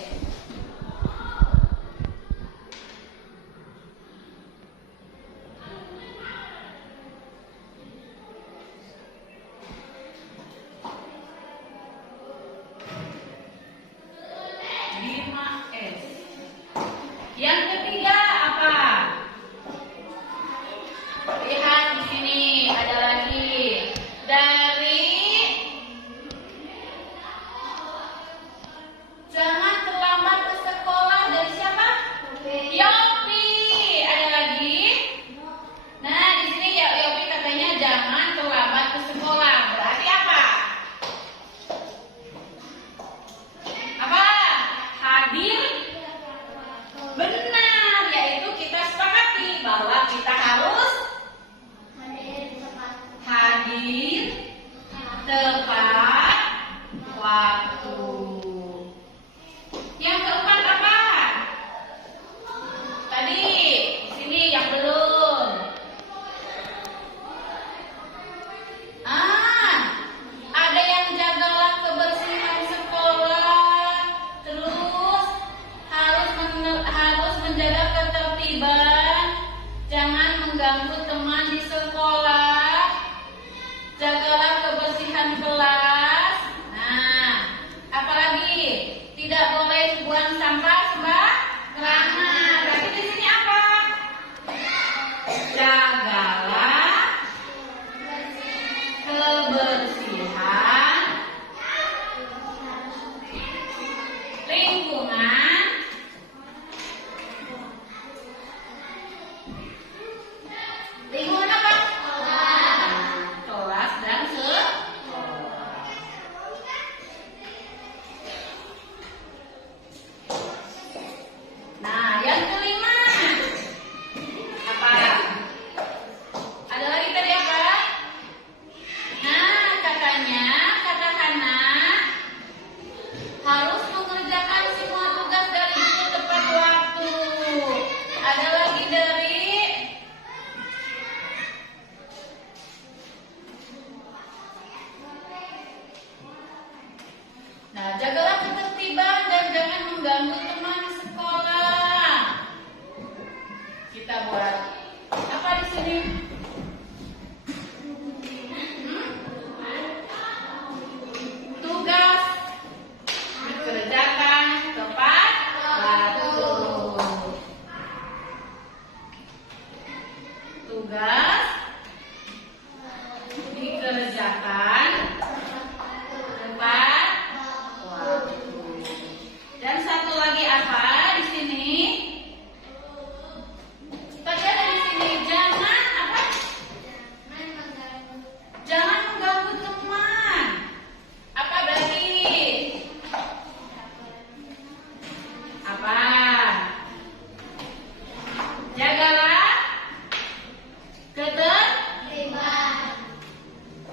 Yang ketiga apa? Lihat di sini ada lagi dari jangan terlambat ke sekolah dari siapa? Yopi. Ada lagi? Nah, di sini ya Yopi katanya jangan terlambat ke sekolah. Berarti apa? Apa? Hadir? Benar, yaitu kita sepakati bahwa kita harus mengganggu teman di sekolah. Jagalah kebersihan kelas. Nah, apalagi tidak boleh buang sampah sembarangan. Berarti di sini apa? Jagalah kebersihan lingkungan apa? Kelas dan sekolah. Nah, yang kelima apa? Ada lagi tadi apa? Nah, katanya kata Hana harus mengerjakan semua tugas dari itu tepat waktu. Ada lagi dari Nah, jagalah ketertiban dan jangan mengganggu teman sekolah. Kita buat apa di sini? Tugas dikerjakan tepat waktu. Tugas dikerjakan tepat waktu. Dan satu lagi apa di sini? Tadi ada di sini jangan apa? Jangan mengganggu teman. Apa berarti? Apa? Jagalah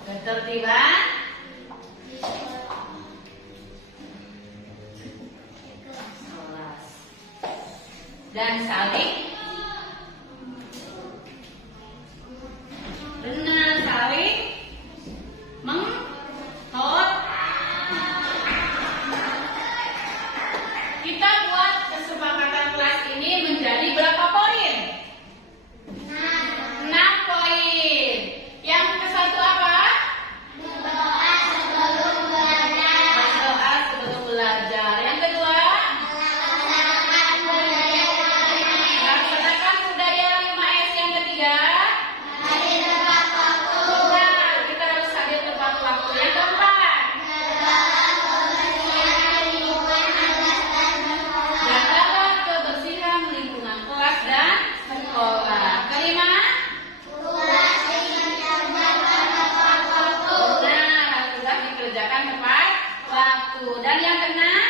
ketertiban kelas dan saling benar saling kita buat kesepakatan kelas ini menjadi berapa poin? 6 poin. Yang ke satu apa? Berdoa sebelum belajar. Yang kedua? Laksanakan budaya 5S. Yang ketiga? Benar, kita harus hadir tepat waktu. Yang keempat? Jagalah kebersihan lingkungan kelas dan sekolah. Kelima? Benar, tugas dikerjakan tepat waktu. Dan yang keenam?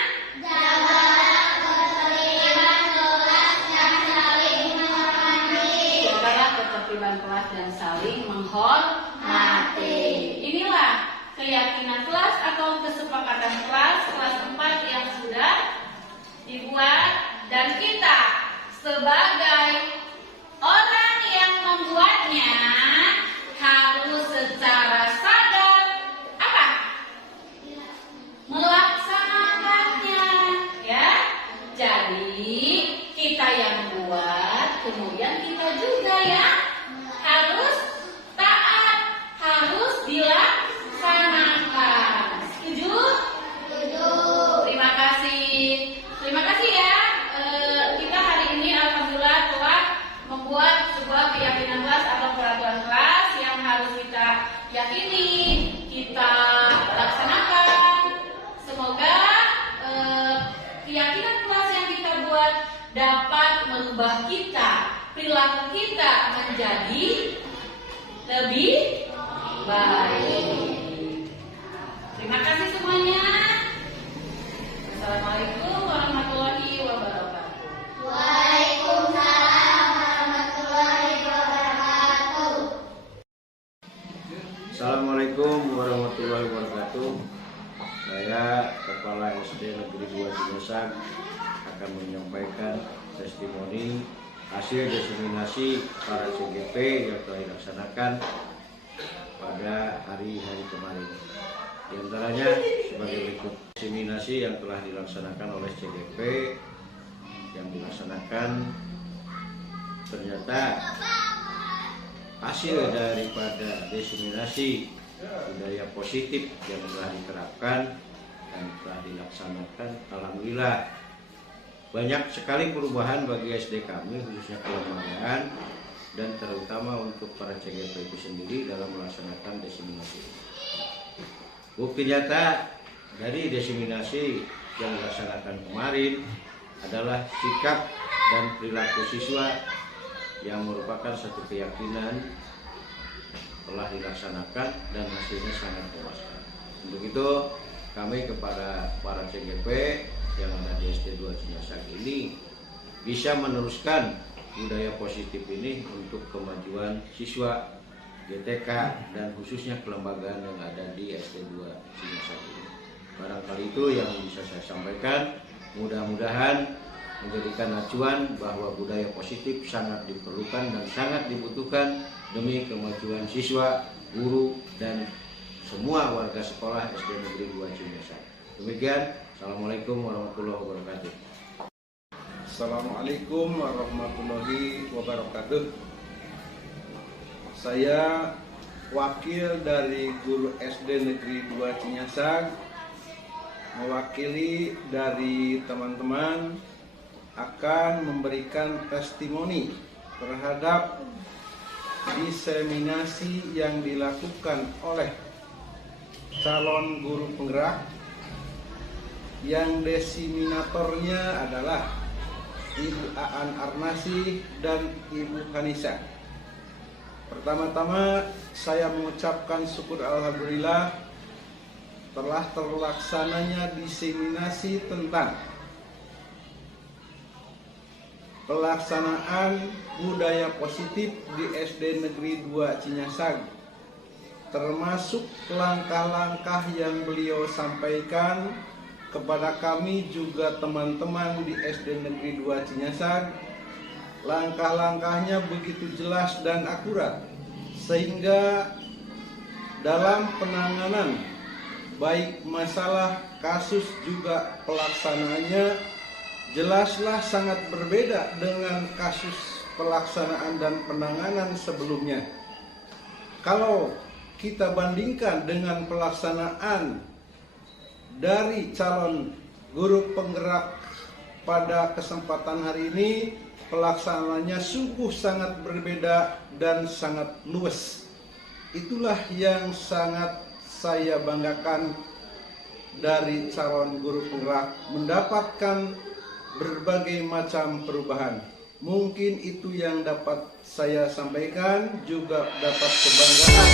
Jagalah ketertiban kelas dan saling menghormati. Inilah keyakinan kelas atau kesepakatan kelas 4 yang sudah dibuat, dan kita sebagai orang yang membuatnya harus secara sadar apa? Melaksanakannya, ya. Jadi kita yang buat, kemudian kita juga ya harus taat, harus dilaksanakan. Setuju? Terima kasih. Terima kasih ya. Kita hari ini alhamdulillah telah membuat sebuah keyakinan kelas atau peraturan kelas yang harus kita yakini, kita laksanakan. Semoga keyakinan kelas yang kita buat dapat merubah kita, perilaku kita menjadi lebih baik. Terima kasih semuanya. Assalamualaikum warahmatullahi wabarakatuh. Assalamualaikum warahmatullahi wabarakatuh. Saya Kepala SD Negeri 2 Cimesak akan menyampaikan testimoni hasil diseminasi para CGP yang telah dilaksanakan pada hari-hari kemarin. Di antaranya sebagai berikut: diseminasi yang telah dilaksanakan oleh CGP yang dilaksanakan ternyata hasil daripada diseminasi budaya positif yang telah diterapkan dan telah dilaksanakan, alhamdulillah banyak sekali perubahan bagi SD kami, khususnya kelembagaan dan terutama untuk para CGP itu sendiri dalam melaksanakan diseminasi. Bukti nyata dari diseminasi yang dilaksanakan kemarin adalah sikap dan perilaku siswa yang merupakan satu keyakinan telah dilaksanakan dan hasilnya sangat memuaskan. Untuk itu kami kepada para CGP yang ada di SD 2 Cinyasag ini bisa meneruskan budaya positif ini untuk kemajuan siswa GTK dan khususnya kelembagaan yang ada di SD 2 Cinyasag ini. Barangkali itu yang bisa saya sampaikan. Mudah-mudahan menjadikan acuan bahwa budaya positif sangat diperlukan dan sangat dibutuhkan demi kemajuan siswa, guru, dan semua warga sekolah SD Negeri 2 Cinyasag. Demikian, Assalamualaikum warahmatullahi wabarakatuh. Assalamualaikum warahmatullahi wabarakatuh. Saya wakil dari guru SD Negeri 2 Cinyasag, mewakili dari teman-teman akan memberikan testimoni terhadap diseminasi yang dilakukan oleh calon guru penggerak yang desiminatornya adalah Ibu Aan Arnasi dan Ibu Hanisa. Pertama-tama saya mengucapkan syukur alhamdulillah telah terlaksananya diseminasi tentang pelaksanaan budaya positif di SD Negeri 2 Cinyasag, termasuk langkah-langkah yang beliau sampaikan kepada kami juga teman-teman di SD Negeri 2 Cinyasag. Langkah-langkahnya begitu jelas dan akurat sehingga dalam penanganan baik masalah kasus juga pelaksanaannya jelaslah sangat berbeda dengan kasus pelaksanaan dan penanganan sebelumnya. Kalau kita bandingkan dengan pelaksanaan dari calon guru penggerak pada kesempatan hari ini, pelaksanaannya sungguh sangat berbeda dan sangat luas. Itulah yang sangat saya banggakan dari calon guru penggerak, mendapatkan berbagai macam perubahan. Mungkin itu yang dapat saya sampaikan, juga dapat kebanggaan.